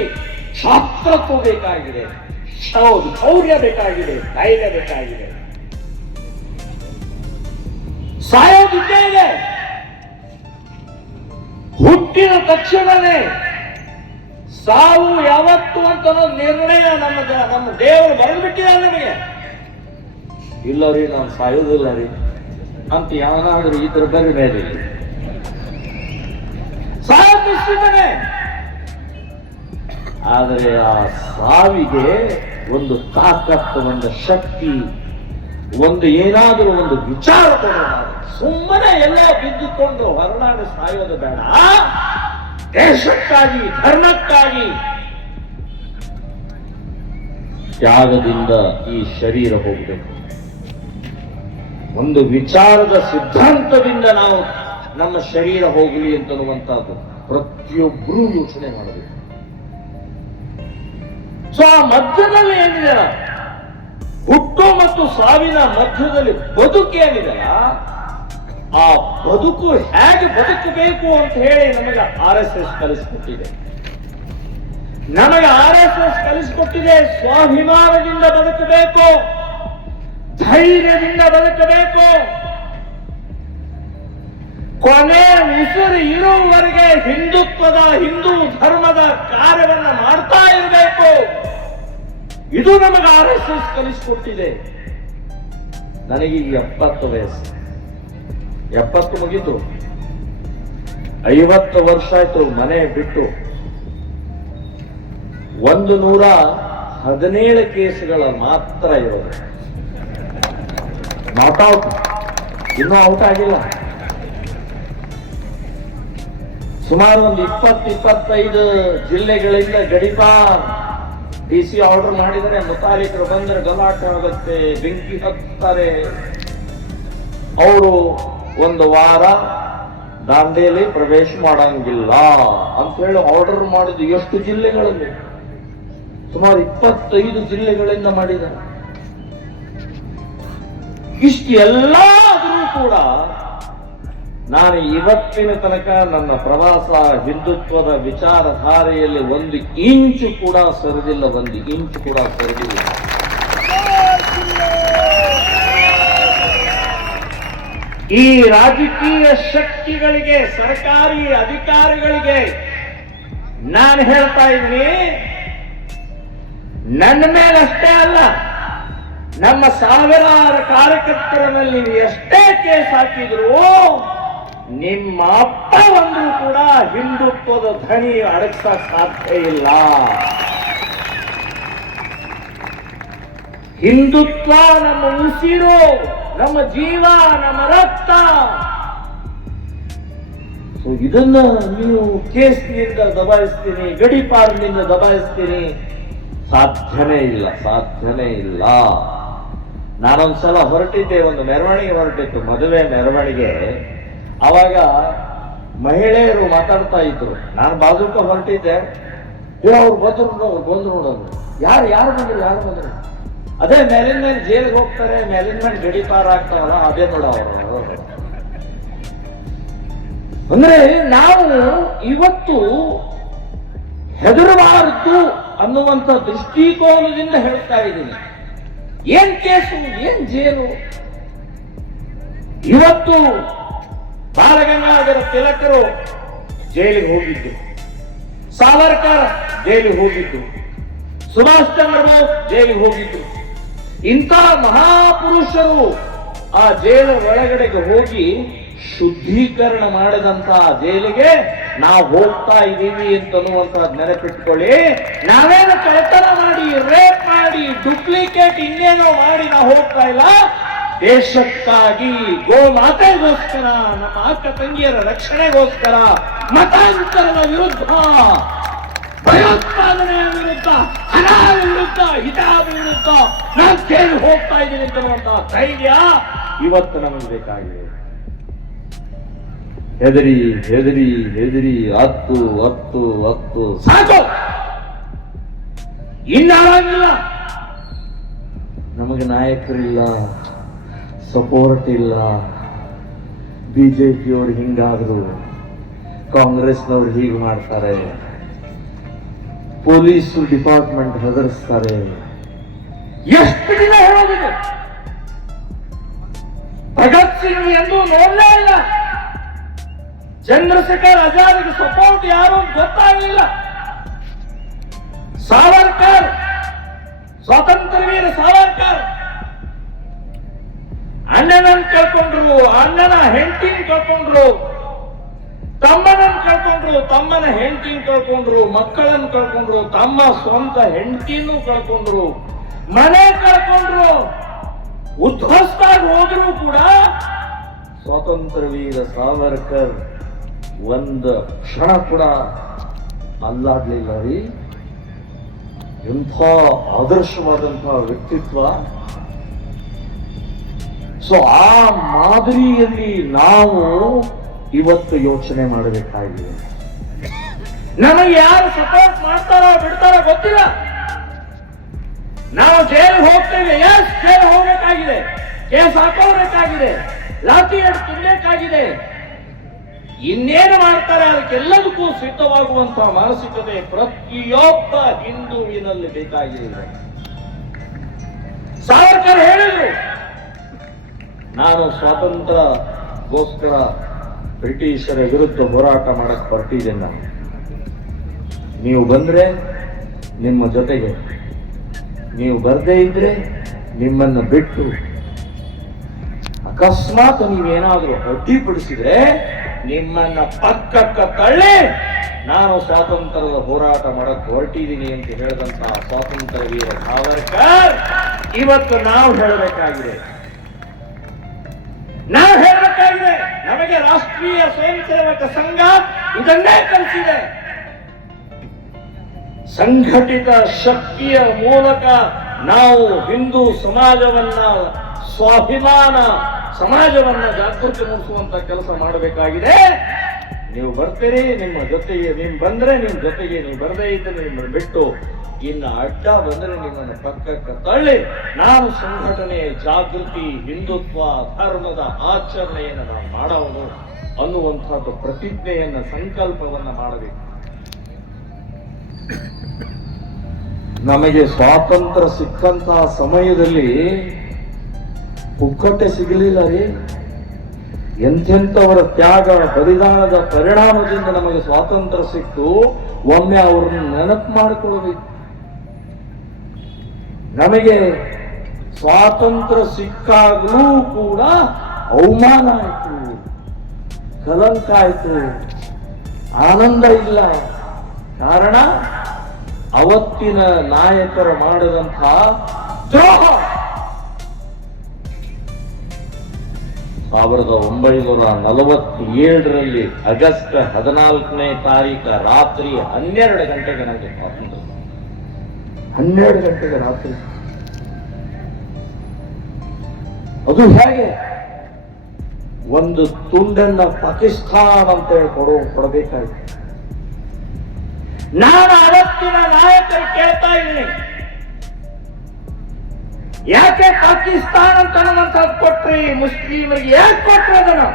ಶಾಸ್ತ್ರತ್ವ ಬೇಕಾಗಿದೆ, ಶೌರ್ಯ ಬೇಕಾಗಿದೆ, ಧೈರ್ಯ ಬೇಕಾಗಿದೆ. ಸಾಯೋದಿದ್ದೇ ಇದೆ. ಹುಟ್ಟಿದ ತಕ್ಷಣವೇ ಸಾವು ಯಾವತ್ತು ಅಂತ ನಿರ್ಣಯ ನಮ್ಮ ದೇವರು ಬರೆದ್ಬಿಟ್ಟಿದ್ದಾರೆ ನಮಗೆ. ಇಲ್ಲ ರೀ, ನಾನು ಸಾಯೋದಿಲ್ಲ ರೀ ಅಂತ ಯಾವನಾದ್ರೂ ಈ ತರ ಮೇಲೆ ಸಾಯಿಸಿದ್ದಾನೆ. ಆದರೆ ಆ ಸಾವಿಗೆ ಒಂದು ತಾಕತ್ತು, ಒಂದು ಶಕ್ತಿ, ಒಂದು ಏನಾದರೂ ಒಂದು ವಿಚಾರ ಕೊಡೋಣ. ಸುಮ್ಮನೆ ಎಲ್ಲ ಬಿದ್ದುಕೊಂಡು ಹೊರನಾಡು ಸಾಯೋದು ಬೇಡ. ದೇಶಕ್ಕಾಗಿ, ಧರ್ಮಕ್ಕಾಗಿ ತ್ಯಾಗದಿಂದ ಈ ಶರೀರ ಹೋಗಬೇಕು. ಒಂದು ವಿಚಾರದ ಸಿದ್ಧಾಂತದಿಂದ ನಾವು ನಮ್ಮ ಶರೀರ ಹೋಗಲಿ ಅಂತನ್ನುವಂತಹದ್ದು ಪ್ರತಿಯೊಬ್ಬರೂ ಯೋಚನೆ ಮಾಡಬೇಕು. ಸೊ ಆ ಮಧ್ಯದಲ್ಲಿ ಏನಿದೆ, ಹುಟ್ಟು ಮತ್ತು ಸಾವಿನ ಮಧ್ಯದಲ್ಲಿ ಬದುಕೇನಿದೆಯಲ್ಲ, ಆ ಬದುಕು ಹೇಗೆ ಬದುಕಬೇಕು ಅಂತ ಹೇಳಿ ನಮಗೆ RSS ಕಲಿಸಿಕೊಟ್ಟಿದೆ. ನಮಗೆ RSS ಕಲಿಸಿಕೊಟ್ಟಿದೆ, ಸ್ವಾಭಿಮಾನದಿಂದ ಬದುಕಬೇಕು, ಧೈರ್ಯದಿಂದ ಬದುಕಬೇಕು, ಕೊನೆ ಉಸಿರು ಇರುವವರೆಗೆ ಹಿಂದುತ್ವದ, ಹಿಂದೂ ಧರ್ಮದ ಕಾರ್ಯವನ್ನ ಮಾಡ್ತಾ ಇರಬೇಕು. ಇದು ನಮಗೆ RSS ಕಲಿಸಿಕೊಟ್ಟಿದೆ. ನನಗೆ 70 ವಯಸ್ಸು, 70 ಮುಗೀತು. 50 ವರ್ಷ ಆಯ್ತು ಮನೆ ಬಿಟ್ಟು. 117 ಕೇಸುಗಳ ಮಾತ್ರ ಇರೋದು. ನಾಟ್ ಔಟ್, ಇನ್ನೂ ಔಟ್ ಆಗಿಲ್ಲ. ಸುಮಾರು ಒಂದು 20-25 ಜಿಲ್ಲೆಗಳಿಂದ ಗಡೀಪಾರ್ DC ಆರ್ಡರ್ ಮಾಡಿದರೆ, ಮುತಾಲಿಕರು ಬಂದರೆ ಗಲಾಟೆ ಆಗುತ್ತೆ, ಬೆಂಕಿ ಹತ್ತಾರೆ. ಅವರು ಒಂದು ವಾರ ದಾಂಡೇಲಿ ಪ್ರವೇಶ ಮಾಡಂಗಿಲ್ಲ ಅಂತ ಹೇಳಿ ಆರ್ಡರ್ ಮಾಡಿದ್ದು ಎಷ್ಟು ಜಿಲ್ಲೆಗಳಲ್ಲಿ? ಸುಮಾರು 25 ಜಿಲ್ಲೆಗಳಿಂದ ಮಾಡಿದ್ದಾರೆ. ಇಷ್ಟು ಎಲ್ಲ ಆದರೂ ಕೂಡ ನಾನು ಇವತ್ತಿನ ತನಕ ನನ್ನ ಪ್ರವಾಸ ಹಿಂದುತ್ವದ ವಿಚಾರಧಾರೆಯಲ್ಲಿ 1 ಇಂಚು ಕೂಡ ಸರಿದಿಲ್ಲ, 1 ಇಂಚು ಕೂಡ ಸರಿದಿಲ್ಲ. ಈ ರಾಜಕೀಯ ಶಕ್ತಿಗಳಿಗೆ, ಸರ್ಕಾರಿ ಅಧಿಕಾರಿಗಳಿಗೆ ನಾನು ಹೇಳ್ತಾ ಇದ್ದೀನಿ, ನನ್ನ ಮೇಲಷ್ಟೇ ಅಲ್ಲ, ನಮ್ಮ ಸಾವಿರಾರು ಕಾರ್ಯಕರ್ತರ ಮೇಲೆ ನೀವು ಎಷ್ಟೇ ಕೇಸ್ ಹಾಕಿದ್ರು, ನಿಮ್ಮ ಅಪ್ಪ ಒಂದು ಕೂಡ ಹಿಂದುತ್ವದ ಧ್ವನಿ ಅಡಗಿಸಕ್ ಸಾಧ್ಯ ಇಲ್ಲ. ಹಿಂದುತ್ವ ನಮ್ಮ ಉಸಿರು, ನಮ್ಮ ಜೀವ, ನಮ್ಮ ರಕ್ತ. ಸೊ ಇದನ್ನ ನೀವು ಕೇಸ್ನಿಂದ ದಬಾಯಿಸ್ತೀನಿ, ಗಡೀಪಾರ್ನಿಂದ ದಬಾಯಿಸ್ತೀನಿ, ಸಾಧ್ಯನೇ ಇಲ್ಲ, ಸಾಧ್ಯನೇ ಇಲ್ಲ. ನಾನೊಂದ್ಸಲ ಹೊರಟಿದ್ದೆ, ಒಂದು ಮೆರವಣಿಗೆ ಹೊರಟಿತ್ತು, ಮದುವೆ ಮೆರವಣಿಗೆ. ಅವಾಗ ಮಹಿಳೆಯರು ಮಾತಾಡ್ತಾ ಇದ್ರು, ನಾನು ಬಾಜುಕ ಹೊರಟಿದ್ದೆ. ಅವ್ರು ಬಂದ್ರು ನೋಡೋದು, ಯಾರು ಬಂದ್ರು? ಅದೇ ಮೇಲಿನ ಮೇಲೆ ಜೈಲಿಗೆ ಹೋಗ್ತಾರೆ, ಮೇಲಿನ ಮೇಲೆ ಗಡೀಪಾರ ಆಗ್ತಾವಲ್ಲ, ಅದೇ ನೋಡ ಅವರು. ಅಂದ್ರೆ ನಾವು ಇವತ್ತು ಹೆದರಬಾರದು ಅನ್ನುವಂಥ ದೃಷ್ಟಿಕೋನದಿಂದ ಹೇಳ್ತಾ ಇದ್ದೀನಿ. ಏನ್ ಕೇಸು, ಏನ್ ಜೇಲು? ಇವತ್ತು ಬಾಲಗಂಗಾಧರ ತಿಲಕರು ಜೈಲಿಗೆ ಹೋಗಿದ್ದು, ಸಾವರ್ಕರ್ ಜೈಲಿಗೆ ಹೋಗಿದ್ದು, ಸುಭಾಷ್ ಚಂದ್ರ ಬೋಸ್ ಜೈಲಿಗೆ ಹೋಗಿದ್ದು. ಇಂಥ ಮಹಾಪುರುಷರು ಆ ಜೈಲು ಒಳಗಡೆಗೆ ಹೋಗಿ ಶುದ್ಧೀಕರಣ ಮಾಡಿದಂತಹ ಜೈಲಿಗೆ ನಾವು ಹೋಗ್ತಾ ಇದ್ದೀವಿ ಅಂತನ್ನುವಂತಹದ್ದು ನೆನಪಿಟ್ಕೊಳ್ಳಿ. ನಾವೇನು ಕಳ್ಳತನ ಮಾಡಿ, ರೇಪ್ ಮಾಡಿ, ಡುಪ್ಲಿಕೇಟ್ ಇನ್ನೇನೋ ಮಾಡಿ ನಾವು ಹೋಗ್ತಾ ಇಲ್ಲ. ದೇಶಕ್ಕಾಗಿ, ಗೋಮಾತೆಗೋಸ್ಕರ, ನಮ್ಮ ಅಕ್ಕ ತಂಗಿಯರ ರಕ್ಷಣೆಗೋಸ್ಕರ, ಮತಾಂತರದ ವಿರುದ್ಧ, ಭಯೋತ್ಪಾದನೆಯ ವಿರುದ್ಧ, ಹಣ ವಿರುದ್ಧ, ಹಿತಾದ ವಿರುದ್ಧ ನಾವು ಕೇಳಿ ಹೋಗ್ತಾ ಇದ್ದೀವಿ ಅಂತನ್ನುವಂತಹ ಧೈರ್ಯ ಇವತ್ತು ನಮಗೆ ಬೇಕಾಗಿದೆ. ಹೆದರಿ ಹೆದರಿ ಹೆದರಿ ಹತ್ತು ಹತ್ತು ಹತ್ತು ಸಾಕು, ಇನ್ನಾಗಿಲ್ಲ. ನಮಗೆ ನಾಯಕರಿಲ್ಲ, ಸಪೋರ್ಟ್ ಇಲ್ಲ. ಬಿಜೆಪಿಯವರು ಹಿಂಗಾದ್ರು, ಕಾಂಗ್ರೆಸ್ನವ್ರು ಹೀಗೆ ಮಾಡ್ತಾರೆ, ಪೊಲೀಸ್ ಡಿಪಾರ್ಟ್ಮೆಂಟ್ ಹೆದರಿಸ್ತಾರೆ. ಎಷ್ಟು ದಿನ ಹೇಳೋದಿದೆ? ಭಗತ್ ಸಿಂಗ್ ಎಂದು ನೋಡಲೇ ಇಲ್ಲ. ಚಂದ್ರಶೇಖರ್ ಆಜಾದ್ಗೆ ಸಪೋರ್ಟ್ ಯಾರು ಅಂತ ಗೊತ್ತಾಗಲಿಲ್ಲ. ಸಾವರ್ಕರ್, ಸ್ವಾತಂತ್ರ್ಯ ವೀರ ಸಾವರ್ಕರ್ ಅಣ್ಣನನ್ನು ಕಳ್ಕೊಂಡ್ರು, ಅಣ್ಣನ ಹೆಂಡತಿನ ಕಳ್ಕೊಂಡ್ರು, ತಮ್ಮನನ್ನು ಕಳ್ಕೊಂಡ್ರು, ತಮ್ಮನ ಹೆಂಡತಿನ ಕಳ್ಕೊಂಡ್ರು, ಮಕ್ಕಳನ್ನು ಕಳ್ಕೊಂಡ್ರು, ತಮ್ಮ ಸ್ವಂತ ಹೆಂಡತಿನೂ ಕಳ್ಕೊಂಡ್ರು, ಮನೆ ಕಳ್ಕೊಂಡ್ರು, ಉದ್ಧ್ವಸ್ತ ಹೋದ್ರೂ ಕೂಡ ಸ್ವಾತಂತ್ರ್ಯ ವೀರ ಸಾವರ್ಕರ್ ಒಂದು ಕ್ಷಣ ಕೂಡ ಅಲ್ಲಾಡ್ಲಿಲ್ಲ ರೀ. ಎಂಥ ಆದರ್ಶವಾದಂತಹ ವ್ಯಕ್ತಿತ್ವ. ಸೊ ಆ ಮಾದರಿಯಲ್ಲಿ ನಾವು ಇವತ್ತು ಯೋಚನೆ ಮಾಡಬೇಕಾಗಿದೆ. ನಮಗೆ ಯಾರು ಸಪೋರ್ಟ್ ಮಾಡ್ತಾರೋ ಬಿಡ್ತಾರೋ ಗೊತ್ತಿಲ್ಲ. ನಾವು ಜೈಲ್ ಹೋಗ್ತೇವೆ, ಎಸ್ ಜೈಲ್ ಹೋಗಬೇಕಾಗಿದೆ, ಕೇಸ್ ಹಾಕೋಬೇಕಾಗಿದೆ, ಲಾಠಿ ಹಿಡಿದು ತಿನ್ನಬೇಕಾಗಿದೆ. ಇನ್ನೇನು ಮಾಡ್ತಾರೆ ಅದಕ್ಕೆಲ್ಲದಕ್ಕೂ ಸಿದ್ಧವಾಗುವಂತಹ ಮಾನಸಿಕತೆ ಪ್ರತಿಯೊಬ್ಬ ಹಿಂದೂವಿನಲ್ಲಿ ಬೇಕಾಗಿದೆ. ಸಾವರ್ಕರ್ ಹೇಳಿದ್ರು, ನಾನು ಸ್ವಾತಂತ್ರ್ಯಕ್ಕೋಸ್ಕರ ಬ್ರಿಟಿಷರ ವಿರುದ್ಧ ಹೋರಾಟ ಮಾಡಕ್ ಹೊರಟಿದ್ದೇನೆ. ನಾನು, ನೀವು ಬಂದ್ರೆ ನಿಮ್ಮ ಜೊತೆಗೆ, ನೀವು ಬರ್ದೇ ಇದ್ರೆ ನಿಮ್ಮನ್ನು ಬಿಟ್ಟು, ಅಕಸ್ಮಾತ್ ನೀವೇನಾದ್ರೂ ಅಡ್ಡಿಪಡಿಸಿದ್ರೆ ನಿಮ್ಮನ್ನ ಪಕ್ಕಕ್ಕ ತಳ್ಳಿ ನಾನು ಸ್ವಾತಂತ್ರ್ಯದ ಹೋರಾಟ ಮಾಡಕ್ ಹೊರಟಿದ್ದೀನಿ ಅಂತ ಹೇಳಿದಂತಹ ಸ್ವಾತಂತ್ರ್ಯ ವೀರ ಸಾವರ್ಕರ್ ಇವತ್ತು ನಾವು ಹೇಳಬೇಕಾಗಿದೆ. ನಮಗೆ ರಾಷ್ಟ್ರೀಯ ಸ್ವಯಂ ಸೇವಕ ಸಂಘ ಇದನ್ನೇ ಕಲಿಸಿದೆ. ಸಂಘಟಿತ ಶಕ್ತಿಯ ಮೂಲಕ ನಾವು ಹಿಂದೂ ಸಮಾಜವನ್ನ, ಸ್ವಾಭಿಮಾನ ಸಮಾಜವನ್ನ ಜಾಗೃತಿ ಮೂಡಿಸುವಂತ ಕೆಲಸ ಮಾಡಬೇಕಾಗಿದೆ. ನೀವು ಬರ್ತೀರಿ, ನಿಮ್ಮ ಜೊತೆಗೆ ನೀವು ಬಂದ್ರೆ ನಿಮ್ಮ ಜೊತೆಗೆ, ನೀವು ಬರದೇ ಇದ್ದರೆ ನಿಮ್ಮನ್ನು ಬಿಟ್ಟು, ಇನ್ನು ಅಡ್ಡ ಬಂದ್ರೆ ನಿಮ್ಮನ್ನು ಪಕ್ಕಕ್ಕೆ ತಳ್ಳಿ ನಾನು ಸಂಘಟನೆ, ಜಾಗೃತಿ, ಹಿಂದುತ್ವ, ಧರ್ಮದ ಆಚರಣೆಯನ್ನು ನಾವು ಮಾಡೋದು ಅನ್ನುವಂಥದ್ದು ಪ್ರತಿಜ್ಞೆಯನ್ನ, ಸಂಕಲ್ಪವನ್ನ ಮಾಡಬೇಕು. ನಮಗೆ ಸ್ವಾತಂತ್ರ್ಯ ಸಿಕ್ಕಂತಹ ಸಮಯದಲ್ಲಿ ಪುಕ್ಕಟ್ಟೆ ಸಿಗಲಿಲ್ಲ ರೀ. ಎಂತೆಂಥವರ ತ್ಯಾಗ ಬಲಿದಾನದ ಪರಿಣಾಮದಿಂದ ನಮಗೆ ಸ್ವಾತಂತ್ರ್ಯ ಸಿಕ್ತು. ಒಮ್ಮೆ ಅವ್ರನ್ನ ನೆನಪು ಮಾಡಿಕೊಳ್ಬೇಕು. ನಮಗೆ ಸ್ವಾತಂತ್ರ್ಯ ಸಿಕ್ಕಾಗಲೂ ಕೂಡ ಅವಮಾನ ಆಯ್ತು, ಕಲಂಕ ಆಯ್ತು, ಆನಂದ ಇಲ್ಲ. ಕಾರಣ ಅವತ್ತಿನ ನಾಯಕರು ಮಾಡಿದಂತಹ ದ್ರೋಹ. 1947ರಲ್ಲಿ ಆಗಸ್ಟ್ 14ನೇ ತಾರೀಕು ರಾತ್ರಿ 12 ಗಂಟೆಗೆ ನಮಗೆ ಸ್ವಾತಂತ್ರ್ಯ. 12 ಗಂಟೆಗೆ ರಾತ್ರಿ. ಅದು ಹೇಗೆ? ಒಂದು ತುಂಡನ್ನ ಪಾಕಿಸ್ತಾನ ಅಂತ ಹೇಳಿ ಕೊಡಬೇಕಾಯ್ತು. ನಾನು ಅವತ್ತಿನ ನಾಯಕರು ಕೇಳ್ತಾ ಇದ್ದೀನಿ, ಯಾಕೆ ಪಾಕಿಸ್ತಾನ ಅಂತ ಅನ್ನುವಂಥದ್ದು ಕೊಟ್ರಿ? ಮುಸ್ಲಿಮರಿಗೆ ಯಾಕೆ ಕೊಟ್ರು ಅದನ್ನು?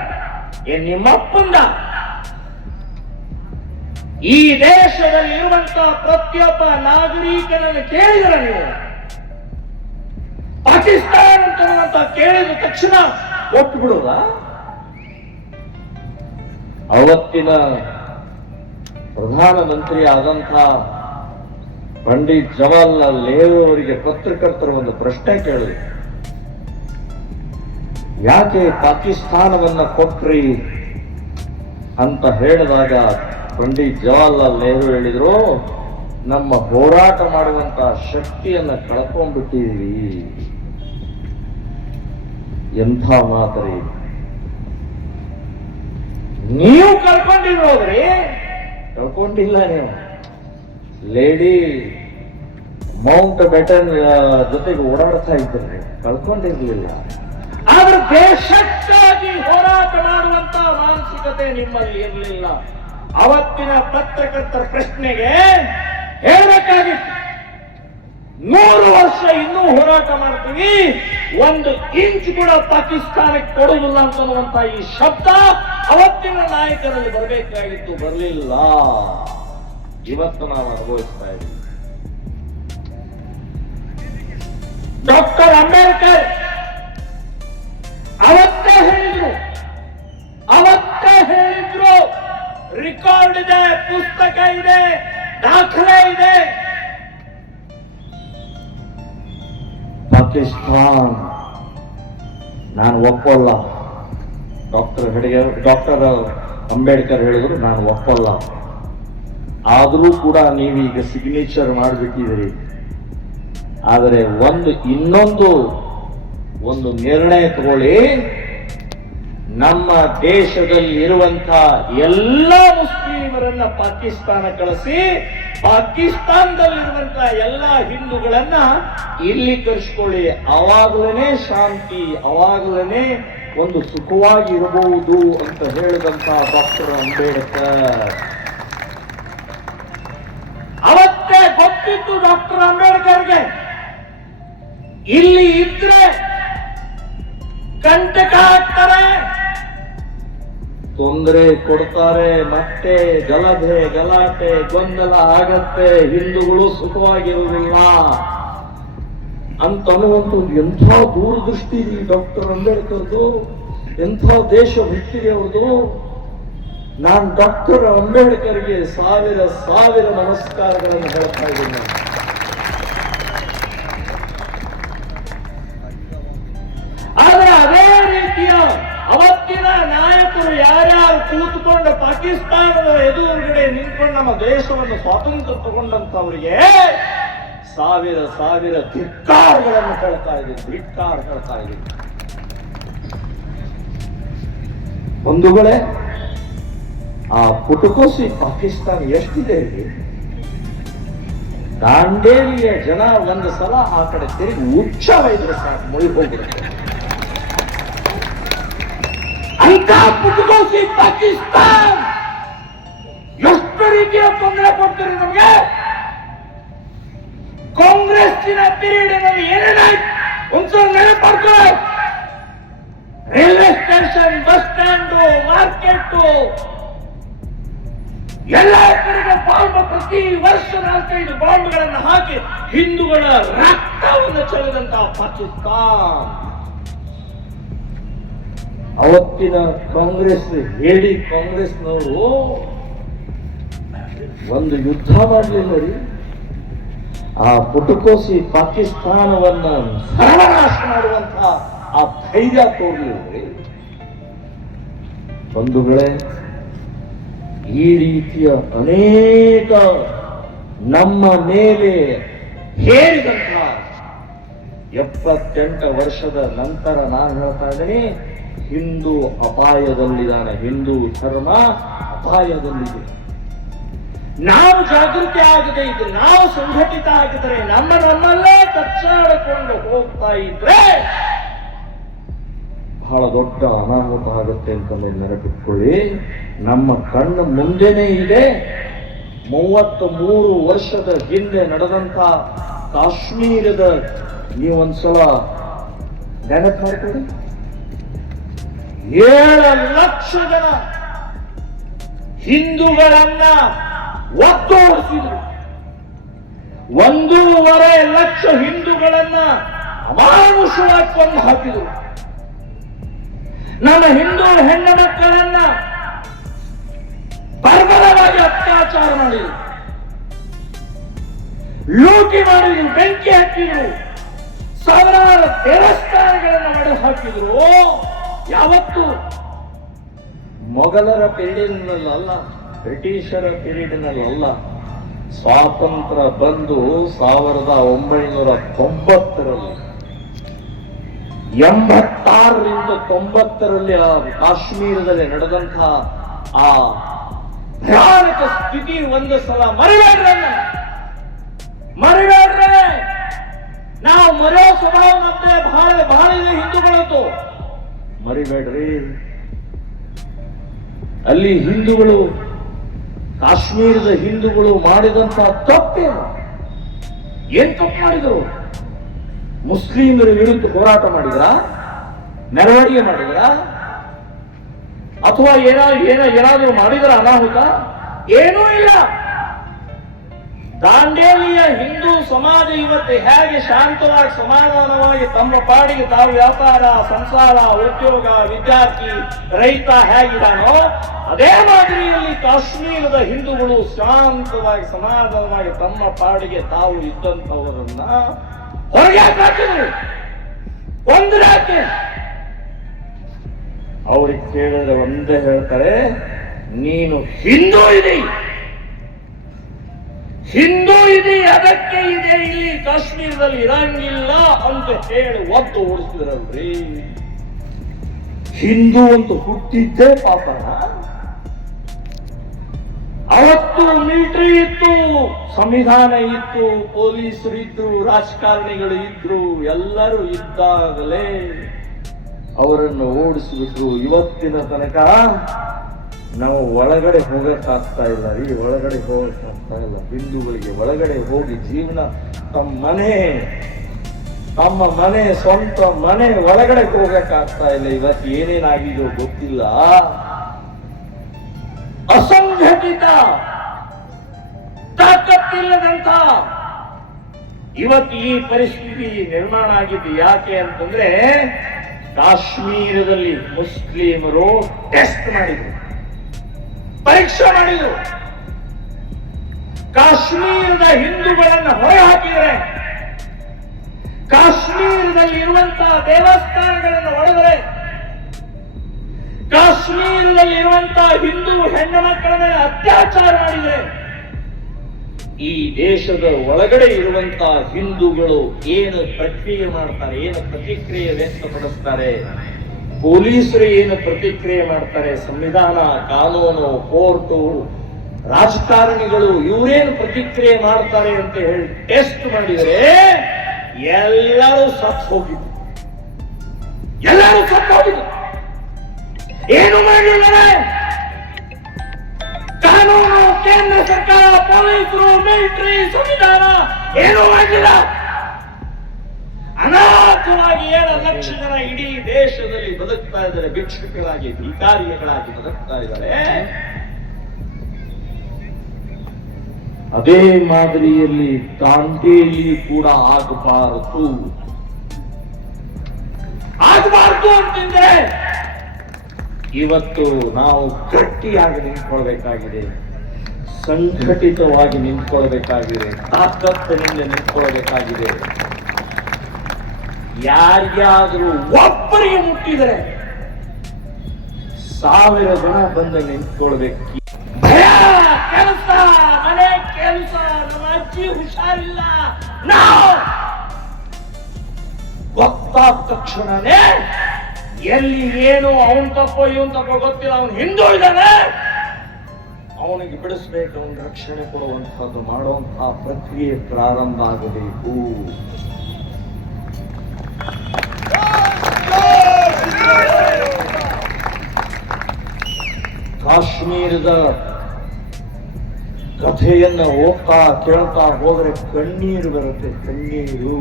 ನಿಮ್ಮಪ್ಪಂದ ಈ ದೇಶದಲ್ಲಿರುವಂತಹ ಪ್ರತಿಯೊಬ್ಬ ನಾಗರಿಕನನ್ನು ಕೇಳಿದರೆ ನೀವು ಪಾಕಿಸ್ತಾನ ಅಂತ ಕೇಳಿದ ತಕ್ಷಣ ಒಟ್ಟು ಬಿಡುವುದ? ಅವತ್ತಿನ ಪ್ರಧಾನಮಂತ್ರಿ ಆದಂಥ ಪಂಡಿತ್ ಜವಾಹರ್ಲಾಲ್ ನೆಹರು ಅವರಿಗೆ ಪತ್ರಕರ್ತರು ಒಂದು ಪ್ರಶ್ನೆ ಕೇಳಿದ್ರು, ಯಾಕೆ ಪಾಕಿಸ್ತಾನವನ್ನ ಕೊಟ್ರಿ ಅಂತ ಹೇಳಿದಾಗ ಪಂಡಿತ್ ಜವಾಹರ್ಲಾಲ್ ನೆಹರು ಹೇಳಿದ್ರು, ನಮ್ಮ ಹೋರಾಟ ಮಾಡುವಂತ ಶಕ್ತಿಯನ್ನ ಕಳ್ಕೊಂಡ್ಬಿಟ್ಟಿದ್ವಿ. ಎಂಥ ಮಾತರಿ, ನೀವು ಕಳ್ಕೊಂಡಿರೋದ್ರಿ? ಕಳ್ಕೊಂಡಿಲ್ಲ ನೀವು. ಲೇಡಿ ಮೌಂಟ್ ಬೆಟನ್ ಜೊತೆಗೆ ಓಡಾಡ್ತಾ ಇದ್ರಿ, ಕಳ್ಕೊಂಡಿರ್ಲಿಲ್ಲ. ಆದ್ರೆ ದೇಶಕ್ಕಾಗಿ ಹೋರಾಟ ಮಾಡುವಂತ ಮಾನಸಿಕತೆ ನಿಮ್ಮಲ್ಲಿ ಇರಲಿಲ್ಲ. ಅವತ್ತಿನ ಪತ್ರಕರ್ತರ ಪ್ರಶ್ನೆಗೆ ಹೇಳಬೇಕಾಗಿತ್ತು, 100 ವರ್ಷ ಇನ್ನೂ ಹೋರಾಟ ಮಾಡ್ತೀವಿ, 1 ಇಂಚ್ ಕೂಡ ಪಾಕಿಸ್ತಾನಕ್ಕೆ ಕೊಡುವುದಿಲ್ಲ ಅಂತನ್ನುವಂತ ಈ ಶಬ್ದ ಅವತ್ತಿನ ನಾಯಕರಲ್ಲಿ ಬರಬೇಕಾಗಿತ್ತು, ಬರಲಿಲ್ಲ. ಇವತ್ತು ನಾವು ಅನುಭವಿಸ್ತಾ ಇದ್ದೀವಿ. ಡಾಕ್ಟರ್ ಅಂಬೇಡ್ಕರ್ ಅವತ್ತೇ ಹೇಳಿದ್ರು, ರೆಕಾರ್ಡ್ ಇದೆ, ಪುಸ್ತಕ ಇದೆ, ದಾಖಲೆ ಇದೆ. ಪಾಕಿಸ್ತಾನ್ ನಾನು ಒಪ್ಪಲ್ಲ. ಡಾಕ್ಟರ್ ಅಂಬೇಡ್ಕರ್ ಹೇಳಿದ್ರು, ನಾನು ಒಪ್ಪಲ್ಲ. ಆದರೂ ಕೂಡ ನೀವೀಗ ಸಿಗ್ನೇಚರ್ ಮಾಡಿಬಿಟ್ಟಿದ್ದೀರಿ. ಆದರೆ ಒಂದು ನಿರ್ಣಯ ತಗೊಳ್ಳಿ, ನಮ್ಮ ದೇಶದಲ್ಲಿ ಇರುವಂತಹ ಎಲ್ಲ ಮುಸ್ಲಿಮರನ್ನ ಪಾಕಿಸ್ತಾನ ಕಳಿಸಿ, ಪಾಕಿಸ್ತಾನದಲ್ಲಿರುವಂತಹ ಎಲ್ಲ ಹಿಂದೂಗಳನ್ನ ಇಲ್ಲಿ ಕರೆಸ್ಕೊಳ್ಳಿ. ಅವಾಗಲೇ ಶಾಂತಿ, ಅವಾಗಲೇ ಒಂದು ಸುಖವಾಗಿ ಇರಬಹುದು ಅಂತ ಹೇಳಿದಂತ ಡಾಕ್ಟರ್ ಅಂಬೇಡ್ಕರ್. ಅವತ್ತೇ ಗೊತ್ತಿತ್ತು ಡಾಕ್ಟರ್ ಅಂಬೇಡ್ಕರ್ಗೆ, ಇಲ್ಲಿ ಇದ್ರೆ ಕಂಟಕ ಆಗ್ತಾರೆ, ತೊಂದರೆ ಕೊಡ್ತಾರೆ, ಮತ್ತೆ ಗಲಾಟೆ ಗೊಂದಲ ಆಗತ್ತೆ, ಹಿಂದೂಗಳು ಸುಖವಾಗಿರುವುದಿಲ್ಲ ಅಂತನ್ನುವಂಥದ್ದು ಎಂಥ ದೂರದೃಷ್ಟಿ ಡಾಕ್ಟರ್ ಅಂಬೇಡ್ಕರ್ದು, ಎಂಥ ದೇಶಭಕ್ತಿ ಅವ್ರದು. ನಾನು ಡಾಕ್ಟರ್ ಅಂಬೇಡ್ಕರ್ಗೆ ಸಾವಿರ ನಮಸ್ಕಾರಗಳನ್ನು ಹೇಳ್ತಾ ಇದ್ದೀನಿ. ಆದ್ರೆ ಅದೇ ರೀತಿಯ ಅವತ್ತಿನ ನಾಯಕರು ಯಾರ್ಯಾರು ಕೂತ್ಕೊಂಡು ಪಾಕಿಸ್ತಾನದ ಎದುರುಗಡೆ ನಿಂತ್ಕೊಂಡು ನಮ್ಮ ದೇಶವನ್ನು ಸ್ವಾತಂತ್ರ್ಯ ತಗೊಂಡಂತವರಿಗೆ ಸಾವಿರ ಧಿಕ್ಕಾರಗಳನ್ನು ಹೇಳ್ತಾ ಇದ್ದೀವಿ. ಬಂಧುಗಳೇ, ಆ ಪುಟಕೋಸಿ ಪಾಕಿಸ್ತಾನ ಎಷ್ಟಿದೆ ಇಲ್ಲಿ? ದಾಂಡೇಲಿಯ ಜನ ಒಂದು ಸಲ ಆ ಕಡೆ ತಿರುಗಿ ಉಚ್ಚವೈದ್ರೆ ಸಾಕು, ಮುಳಿ ಹೋಗಿರುತ್ತೆ. ಅಂತ ಪುಟಕೋಸಿ ಪಾಕಿಸ್ತಾನ ಎಷ್ಟು ರೀತಿಯ ತೊಂದರೆ ಕೊಡ್ತಾರೆ ನಮಗೆ. ಕಾಂಗ್ರೆಸ್ಸಿನ ಪೀರಿಯಡ್ನಲ್ಲಿ ಏನೇನಾಯ್ತು ಒಂದ್ಸಲ ನೆನಪಾಡ್ಕೊಳ್ಳಿ. Railway station, bus stand, market ಎಲ್ಲ ಕಡೆಗೆ ಬಾಂಬ್, ಪ್ರತಿ ವರ್ಷ 4-5 ಬಾಂಬ್ಗಳನ್ನು ಹಾಕಿ ಹಿಂದೂಗಳ ರಕ್ತವನ್ನು ಚೆಲ್ಲಿದಂತಹ ಪಾಕಿಸ್ತಾನ. ಅವತ್ತಿನ ಕಾಂಗ್ರೆಸ್ನವರು ಒಂದು ಯುದ್ಧ ಮಾಡಲಿಲ್ಲ ರೀ. ಆ ಪುಟಕೋಸಿ ಪಾಕಿಸ್ತಾನವನ್ನ ಸರ್ವನಾಶ ಮಾಡುವಂತಹ ಆ ಧೈರ್ಯ ತೋರಲಿಲ್ಲ ರೀ. ಬಂಧುಗಳೇ, ಈ ರೀತಿಯ ಅನೇಕ ನಮ್ಮ ಮೇಲೆ ಹೇರಿದಂತಹ 78 ವರ್ಷದ ನಂತರ ನಾನು ಹೇಳ್ತಾ ಇದ್ದೀನಿ, ಹಿಂದೂ ಅಪಾಯದಲ್ಲಿದ್ದಾನೆ. ಹಿಂದೂ ಧರ್ಮ ಅಪಾಯದಲ್ಲಿದೆ. ನಾವು ಜಾಗೃತಿ ಆಗದೆ ಇದ್ರೆ, ನಾವು ಸಂಘಟಿತ ಆಗಿದ್ರೆ, ನಮ್ಮಲ್ಲೇ ಕಚ್ಚಾಡಿಕೊಂಡು ಹೋಗ್ತಾ ಇದ್ರೆ ಬಹಳ ದೊಡ್ಡ ಅನಾಹುತ ಆಗುತ್ತೆ ಅಂತ ನೆನಪಿಟ್ಕೊಳ್ಳಿ. ನಮ್ಮ ಕಣ್ಣು ಮುಂದೆನೇ ಇದೆ. 33 ವರ್ಷದ ಹಿಂದೆ ನಡೆದಂತ ಕಾಶ್ಮೀರದ ನೀವೊಂದ್ಸಲ ನೆನಪು ಮಾಡ್ಕೊಳ್ಳಿ. 7 ಲಕ್ಷ ಜನ ಹಿಂದೂಗಳನ್ನ ಒತ್ತೋಡಿಸಿದ್ರು. 1.5 ಲಕ್ಷ ಹಿಂದೂಗಳನ್ನ ಅಮಾನುಷವಾಗಿ ಕೊಂದು ಹಾಕಿದರು. ನಮ್ಮ ಹಿಂದೂ ಹೆಣ್ಣು ಮಕ್ಕಳನ್ನ ಬರ್ಬರವಾಗಿ ಅತ್ಯಾಚಾರ ಮಾಡಿದರು, ಲೂಟಿ ಮಾಡಿದ್ರು, ಬೆಂಕಿ ಹಾಕಿದ್ರು, ಸಾವಿರಾರು ದೇವಸ್ಥಾನಗಳನ್ನು ಒಡೆದು ಹಾಕಿದ್ರು. ಯಾವತ್ತು ಮೊಘಲರ ಪೀರಿಯಡ್ನಲ್ಲ, ಬ್ರಿಟಿಷರ ಪೀರಿಯಡ್ನಲ್ಲ, ಸ್ವಾತಂತ್ರ್ಯ ಬಂದು 1990ರಲ್ಲಿ 86ರಿಂದ 90ರಲ್ಲಿ ಆ ಕಾಶ್ಮೀರದಲ್ಲಿ ನಡೆದಂತಹ ಆ ಭಯಾನಕ ಸ್ಥಿತಿ ಒಂದು ಸಲ ಮರಿಬೇಡ್ರೆ. ನಾವು ಮರೆಯೋ ಸ್ವಭಾವ ಮತ್ತೆ ಬಹಳ ಇದೆ ಹಿಂದೂಗಳದ್ದು. ಮರಿಬೇಡ್ರಿ. ಅಲ್ಲಿ ಹಿಂದೂಗಳು, ಕಾಶ್ಮೀರದ ಹಿಂದೂಗಳು ಮಾಡಿದಂತಹ ತಪ್ಪೇನು? ಏನ್ ತಪ್ಪು ಮಾಡಿದ್ರು? ಮುಸ್ಲಿಮರ ವಿರುದ್ಧ ಹೋರಾಟ ಮಾಡಿದ್ರ, ಮೆರವಣಿಗೆ ಮಾಡಿದ್ರ, ಅಥವಾ ಏನಾದರೂ ಮಾಡಿದ್ರ ಅನಾಹುತ? ಏನೂ ಇಲ್ಲ. ದಾಂಡೇಲಿಯ ಹಿಂದೂ ಸಮಾಜ ಇವತ್ತು ಹೇಗೆ ಶಾಂತವಾಗಿ ಸಮಾಧಾನವಾಗಿ ತಮ್ಮ ಪಾಡಿಗೆ ತಾವು ವ್ಯಾಪಾರ, ಸಂಸಾರ, ಉದ್ಯೋಗ, ವಿದ್ಯಾರ್ಥಿ, ರೈತ ಹೇಗಿದಾನೋ ಅದೇ ಮಾದರಿಯಲ್ಲಿ ಕಾಶ್ಮೀರದ ಹಿಂದೂಗಳು ಶಾಂತವಾಗಿ ಸಮಾಧಾನವಾಗಿ ತಮ್ಮ ಪಾಡಿಗೆ ತಾವು ಇದ್ದಂಥವರನ್ನ ಹೊರಗೆ ಹಾಕಿದ್ರು. ಒಂದರಾಕೆ ಅವ್ರಿಗೆ ಕೇಳಿದ್ರೆ ಒಂದೇ ಹೇಳ್ತಾರೆ, ನೀನು ಹಿಂದೂ ಇದೆ, ಅದಕ್ಕೆ ಇದೆ, ಇಲ್ಲಿ ಕಾಶ್ಮೀರದಲ್ಲಿ ಇರಂಗಿಲ್ಲ ಅಂತ ಹೇಳಿ ಒದ್ದು ಓಡಿಸಿದ್ರಲ್ರಿ. ಹಿಂದೂ ಅಂತ ಹುಟ್ಟಿದ್ದೇ ಪಾಪನ. ಅವತ್ತು ಮಿಲಿಟರಿ ಇತ್ತು, ಸಂವಿಧಾನ ಇತ್ತು, ಪೊಲೀಸರು ಇದ್ರು, ರಾಜಕಾರಣಿಗಳು ಇದ್ರು, ಎಲ್ಲರೂ ಇದ್ದಾಗಲೇ ಅವರನ್ನು ಓಡಿಸಿಬಿಟ್ರು. ಇವತ್ತಿನ ತನಕ ನಾವು ಒಳಗಡೆ ಹೋಗಕ್ಕಾಗ್ತಾ ಇಲ್ಲ ರೀ, ಒಳಗಡೆ ಹೋಗಕ್ಕಾಗ್ತಾ ಇಲ್ಲ. ಹಿಂದೂಗಳಿಗೆ ಒಳಗಡೆ ಹೋಗಿ ಜೀವನ, ತಮ್ಮ ಮನೆ ಸ್ವಂತ ಮನೆ ಒಳಗಡೆ ಹೋಗಕ್ಕಾಗ್ತಾ ಇಲ್ಲ. ಇವತ್ತು ಏನೇನಾಗಿದೆಯೋ ಗೊತ್ತಿಲ್ಲ. ಅಸಂಘಟಿತ ತಾಕತ್ತಿಲ್ಲದಂತ ಇವತ್ತು ಈ ಪರಿಸ್ಥಿತಿ ನಿರ್ಮಾಣ ಆಗಿದೆ. ಯಾಕೆ ಅಂತಂದ್ರೆ ಕಾಶ್ಮೀರದಲ್ಲಿ ಮುಸ್ಲಿಮರು ಟೆಸ್ಟ್ ಮಾಡಿದ್ರು, ಪರೀಕ್ಷೆ ಮಾಡಿದ್ರು. ಕಾಶ್ಮೀರದ ಹಿಂದೂಗಳನ್ನ ಹೊರ ಹಾಕಿದರೆ, ಕಾಶ್ಮೀರದಲ್ಲಿ ಇರುವಂತಹ ದೇವಸ್ಥಾನಗಳನ್ನು ಒಡೆದರೆ, ಕಾಶ್ಮೀರದಲ್ಲಿ ಇರುವಂತಹ ಹಿಂದೂ ಹೆಣ್ಣು ಮಕ್ಕಳ ಮೇಲೆ ಅತ್ಯಾಚಾರ ಮಾಡಿದರೆ, ಈ ದೇಶದ ಒಳಗಡೆ ಇರುವಂತಹ ಹಿಂದೂಗಳು ಏನು ಪ್ರಕ್ರಿಯೆ ಮಾಡ್ತಾರೆ, ಏನು ಪ್ರತಿಕ್ರಿಯೆ ವ್ಯಕ್ತಪಡಿಸ್ತಾರೆ, ಪೊಲೀಸರು ಏನು ಪ್ರತಿಕ್ರಿಯೆ ಮಾಡ್ತಾರೆ, ಸಂವಿಧಾನ, ಕಾನೂನು, ಕೋರ್ಟು, ರಾಜಕಾರಣಿಗಳು ಇವರೇನು ಪ್ರತಿಕ್ರಿಯೆ ಮಾಡ್ತಾರೆ ಅಂತ ಹೇಳಿ ಟೆಸ್ಟ್ ಮಾಡಿದರೆ ಎಲ್ಲರೂ ಸತ್ತು ಹೋಗಿದ್ರು. ಏನು ಮಾಡಿದ್ದಾರೆ? ಕಾನೂನು, ಕೇಂದ್ರ ಸರ್ಕಾರ, ಪೊಲೀಸರು, ಮಿಲಿಟರಿ, ಸಂವಿಧಾನ ಏನೂ ಮಾಡಿಲ್ಲ. ಅನಾಥವಾಗಿ 7 ಲಕ್ಷ ಜನ ಇಡೀ ದೇಶದಲ್ಲಿ ಬದುಕ್ತಾ ಇದ್ದಾರೆ, ಭಿಕ್ಷುಕರಾಗಿ, ಭಿಕಾರಿಗಳಾಗಿ ಬದುಕ್ತಾ ಇದ್ದಾರೆ. ಅದೇ ಮಾದರಿಯಲ್ಲಿ ದಾಂಡೇಲಿ ಕೂಡ ಆಗಬಾರದು ಅಂತಂದ್ರೆ ಇವತ್ತು ನಾವು ಗಟ್ಟಿಯಾಗಿ ನಿಂತ್ಕೊಳ್ಬೇಕಾಗಿದೆ, ಸಂಘಟಿತವಾಗಿ ನಿಂತ್ಕೊಳ್ಬೇಕಾಗಿದೆ, ತಾಕತ್ತಿನಿಂದ ನಿಂತ್ಕೊಳ್ಬೇಕಾಗಿದೆ. ಯಾರ್ಯಾದ್ರೂ ಒಬ್ಬರಿಗೆ ಮುಟ್ಟಿದರೆ 1000 ಜನ ಬಂದು ನಿಂತ್ಕೊಳ್ಬೇಕು. ಭಯ, ಕೆಲಸ, ಮನೆ ಕೆಲಸ, ನಮ್ಮ ಅಜ್ಜಿ ಹುಷಾರಿಲ್ಲ, ನಾವು ಗೊತ್ತಾದ ತಕ್ಷಣನೇ ಎಲ್ಲಿ ಏನು ಅವನ್ ತಪ್ಪೋ ಇವನ್ ತಪ್ಪೋ ಗೊತ್ತಿಲ್ಲ, ಅವನು ಹಿಂದೂ ಇದ್ದಾನೆ, ಅವನಿಗೆ ಬಿಡಿಸ್ಬೇಕು, ಅವನ ರಕ್ಷಣೆ ಕೊಡುವಂತಹದ್ದು ಮಾಡುವಂತಹ ಪ್ರಕ್ರಿಯೆ ಪ್ರಾರಂಭ ಆಗಬೇಕು. ಕಾಶ್ಮೀರದ ಕಥೆಯನ್ನ ಓದ್ತಾ ಕೇಳ್ತಾ ಹೋದ್ರೆ ಕಣ್ಣೀರು ಬರುತ್ತೆ, ಕಣ್ಣೀರು.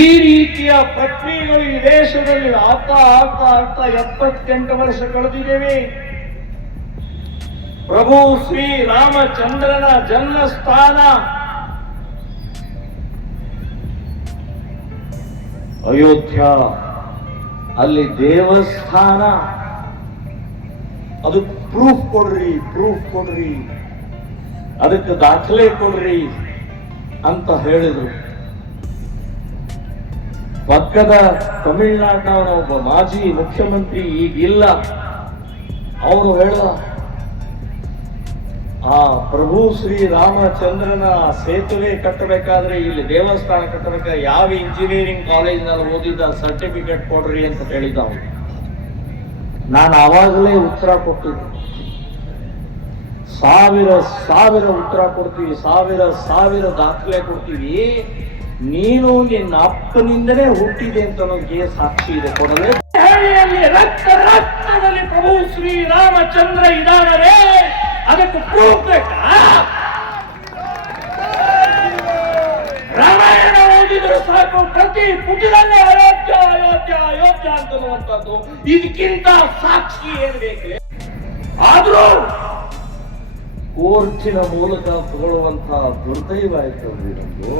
ಈ ರೀತಿಯ ಪ್ರಕ್ರಿಯೆಗಳು ಈ ದೇಶದಲ್ಲಿ ಆಗ್ತಾ 78 ವರ್ಷ ಕಳೆದಿದ್ದೇವೆ. ಪ್ರಭು ಶ್ರೀ ರಾಮಚಂದ್ರನ ಜನ್ಮಸ್ಥಾನ ಅಯೋಧ್ಯ, ಅಲ್ಲಿ ದೇವಸ್ಥಾನ. ಅದು ಪ್ರೂಫ್ ಕೊಡ್ರಿ, ಅದಕ್ಕೆ ದಾಖಲೆ ಕೊಡ್ರಿ ಅಂತ ಹೇಳಿದ್ರು. ಪಕ್ಕದ ತಮಿಳುನಾಡಿನವನ ಒಬ್ಬ ಮಾಜಿ ಮುಖ್ಯಮಂತ್ರಿ ಈಗಿಲ್ಲ, ಅವನು ಹೇಳ, ಆ ಪ್ರಭು ಶ್ರೀ ರಾಮಚಂದ್ರನ ಸೇತುವೆ ಕಟ್ಟಬೇಕಾದ್ರೆ, ಇಲ್ಲಿ ದೇವಸ್ಥಾನ ಕಟ್ಟಬೇಕಾದ್ರೆ ಯಾವ ಇಂಜಿನಿಯರಿಂಗ್ ಕಾಲೇಜ್ನಲ್ಲಿ ಓದಿದ್ದ ಸರ್ಟಿಫಿಕೇಟ್ ಕೊಡ್ರಿ ಅಂತ ಹೇಳಿದ್ದ ಅವನು. ನಾನು ಆವಾಗಲೇ ಉತ್ತರ ಕೊಟ್ಟಿದ್ದೆ, ಸಾವಿರ ಉತ್ತರ ಕೊಡ್ತೀವಿ, ಸಾವಿರ ದಾಖಲೆ ಕೊಡ್ತೀವಿ. ನೀನು ನಿನ್ನ ಅಪ್ಪನಿಂದಲೇ ಹುಟ್ಟಿದೆ ಅಂತ ನನಗೆ ಸಾಕ್ಷಿ ಇದೆ, ಕೊಡಲೇ. ರಕ್ತದಲ್ಲಿ ಪ್ರಭು ಶ್ರೀ ರಾಮಚಂದ್ರ ಇದ್ದಾನೆ, ಅದಕ್ಕೆ ಪ್ರೂಫ್ ಬೇಕಾ? ರಾಮಾಯಣ ಓದಿದ್ರು ಸಾಕು, ಪ್ರತಿ ಪುಟದಲ್ಲೇ ಅಯೋಧ್ಯ ಅಯೋಧ್ಯ ಅಯೋಧ್ಯ ಅಂತನ್ನುವಂಥದ್ದು. ಇದಕ್ಕಿಂತ ಸಾಕ್ಷಿ ಏನ್ ಬೇಕು? ಆದ್ರೂ ಕೋರ್ಟಿನ ಮೂಲಕ ತಗೊಳ್ಳುವಂತಹ ದುರ್ದೈವ ಆಯ್ತಂದ್ರಿ ನಮ್ದು.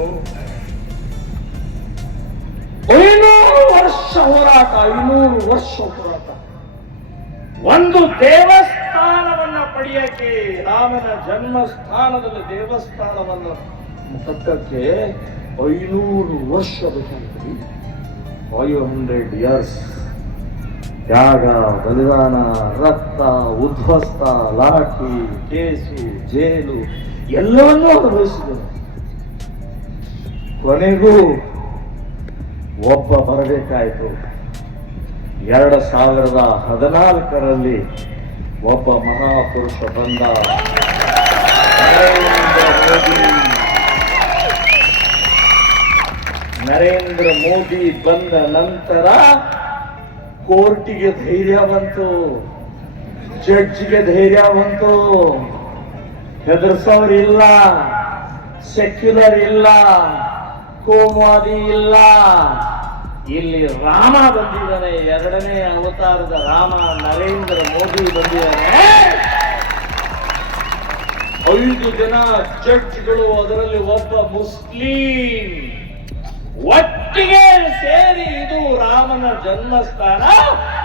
500 ವರ್ಷ ಹೋರಾಟ, 500 ವರ್ಷ ಹೋರಾಟ. ಒಂದು ದೇವಸ್ಥಾನವನ್ನ ಪಡೆಯಕ್ಕೆ, ರಾಮನ ಜನ್ಮಸ್ಥಾನದಲ್ಲಿ ದೇವಸ್ಥಾನವನ್ನು ಕಟ್ಟಕ್ಕೆ 500 ವರ್ಷ ಬೇಕಾಗ್ತದೆ. 500 years ತ್ಯಾಗ, ಬಲಿದಾನ, ರಕ್ತ, ಉದ್ವಸ್ತ, ಲಾಠಿ, ಕೇಸು, ಜೈಲು ಎಲ್ಲವನ್ನೂ ಅನುಭವಿಸಿದರು. ಕೊನೆಗೂ ಒಬ್ಬ ಬರಬೇಕಾಯಿತು. 2014ರಲ್ಲಿ ಒಬ್ಬ ಮಹಾಪುರುಷ ಬಂದ, ನರೇಂದ್ರ ಮೋದಿ ಬಂದ ನಂತರ ಕೋರ್ಟಿಗೆ ಧೈರ್ಯ ಬಂತು, ಜಡ್ಜ್ಗೆ ಧೈರ್ಯ ಬಂತು. ಹೆದರ್ಸೋರಿಲ್ಲ, ಸೆಕ್ಯುಲರ್ ಇಲ್ಲ, ಕೋಮುವಾದಿ ಇಲ್ಲ. ಇಲ್ಲಿ ರಾಮ ಬಂದಿದ್ದಾನೆ, 2ನೇ ಅವತಾರದ ರಾಮ ನರೇಂದ್ರ ಮೋದಿ ಬಂದಿದ್ದಾನೆ. 5 ಜನ ಜಡ್ಜ್ಗಳು, ಅದರಲ್ಲಿ ಒಬ್ಬ ಮುಸ್ಲಿಂ, ಒಟ್ಟಿಗೆ ಸೇರಿ ಇದು ರಾಮನ ಜನ್ಮಸ್ಥಾನ,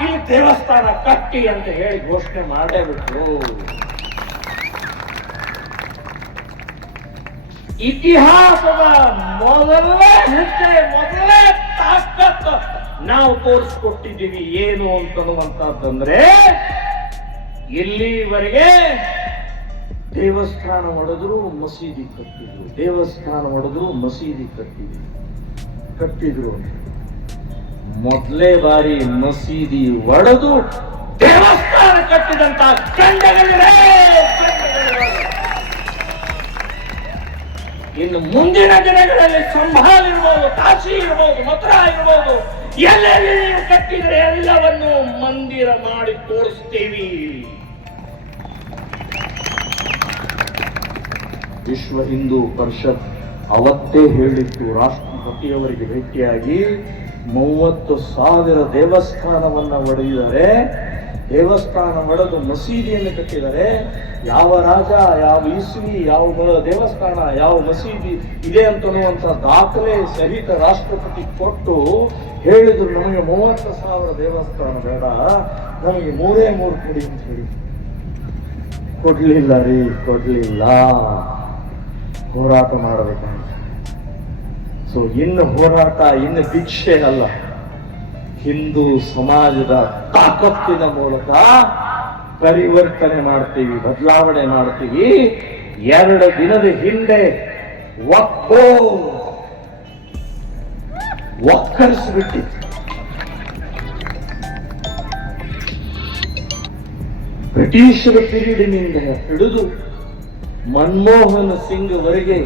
ಇಲ್ಲಿ ದೇವಸ್ಥಾನ ಕಟ್ಟಿ ಅಂತ ಹೇಳಿ ಘೋಷಣೆ ಮಾಡೇ ಬಿಟ್ರು. ಇತಿಹಾಸದ ಮೊದಲನೇ ಹೆಜ್ಜೆ, ಮೊದಲನೇ ತಾಕತ್ ನಾವು ತೋರಿಸ್ಕೊಟ್ಟಿದ್ದೀವಿ. ಏನು ಅಂತನ್ನುವಂತಂದ್ರೆ, ಇಲ್ಲಿವರೆಗೆ ದೇವಸ್ಥಾನ ಒಡೆದ್ರು ಮಸೀದಿ ಕಟ್ಟಿದ್ರು, ದೇವಸ್ಥಾನ ಒಡೆದ್ರು ಮಸೀದಿ ಕಟ್ಟಿದ್ರು. ಮೊದಲೇ ಬಾರಿ ಮಸೀದಿ ಒಡೆದು ದೇವಸ್ಥಾನ ಕಟ್ಟಿದಂತ ಖಂಡಗಳಿವೆ. ಇನ್ನು ಮುಂದಿನ ದಿನಗಳಲ್ಲಿ ಸಂಭಾಲ್ ಇರ್ಬೋದು, ಕಾಶಿ ಇರ್ಬೋದು, ಮಥುರಾ ಇರ್ಬೋದು, ಎಲ್ಲೆಲ್ಲಿ ನೀವು ಕಟ್ಟಿದ್ರೆ ಎಲ್ಲವನ್ನು ಮಂದಿರ ಮಾಡಿ ತೋರಿಸ್ತೀವಿ. ವಿಶ್ವ ಹಿಂದೂ ಪರಿಷತ್ ಅವತ್ತೇ ಹೇಳಿತ್ತು, ರಾಷ್ಟ್ರಪತಿಯವರಿಗೆ ಭೇಟಿಯಾಗಿ 30,000 ದೇವಸ್ಥಾನವನ್ನ ಒಡೆದಿದ್ದಾರೆ, ದೇವಸ್ಥಾನ ಒಡೆದು ಮಸೀದಿಯನ್ನು ಕಟ್ಟಿದ್ದಾರೆ. ಯಾವ ರಾಜ, ಯಾವ ಇಸ್ವಿ, ಯಾವ ದೇವಸ್ಥಾನ, ಯಾವ ಮಸೀದಿ ಇದೆ ಅಂತನ್ನುವಂಥ ದಾಖಲೆ ಸಹಿತ ರಾಷ್ಟ್ರಪತಿ ಕೊಟ್ಟು ಹೇಳಿದ್ರು, ನಮಗೆ 30,000 ದೇವಸ್ಥಾನ ಬೇಡ, ನಮಗೆ 3 ಕೊಡಿ ಅಂತ ಹೇಳಿ. ಕೊಡ್ಲಿಲ್ಲ. ಹೋರಾಟ ಮಾಡಬೇಕಾಗಿತ್ತು. ಸೊ ಇನ್ನು ಹೋರಾಟ, ಇನ್ನು ಭಿಕ್ಷೆ ಅಲ್ಲ, ಹಿಂದೂ ಸಮಾಜದ ತಾಕತ್ತಿನ ಮೂಲಕ ಪರಿವರ್ತನೆ ಮಾಡ್ತೀವಿ, ಬದಲಾವಣೆ ಮಾಡ್ತೀವಿ. 2 ದಿನದ ಹಿಂದೆ ಒಕ್ಕರಿಸಿಬಿಟ್ಟಿತ್ತು. ಬ್ರಿಟಿಷರ ಪೀರಿಯಡ್ನಿಂದ ಹಿಡಿದು ಮನಮೋಹನ್ ಸಿಂಗ್ ವರೆಗೆ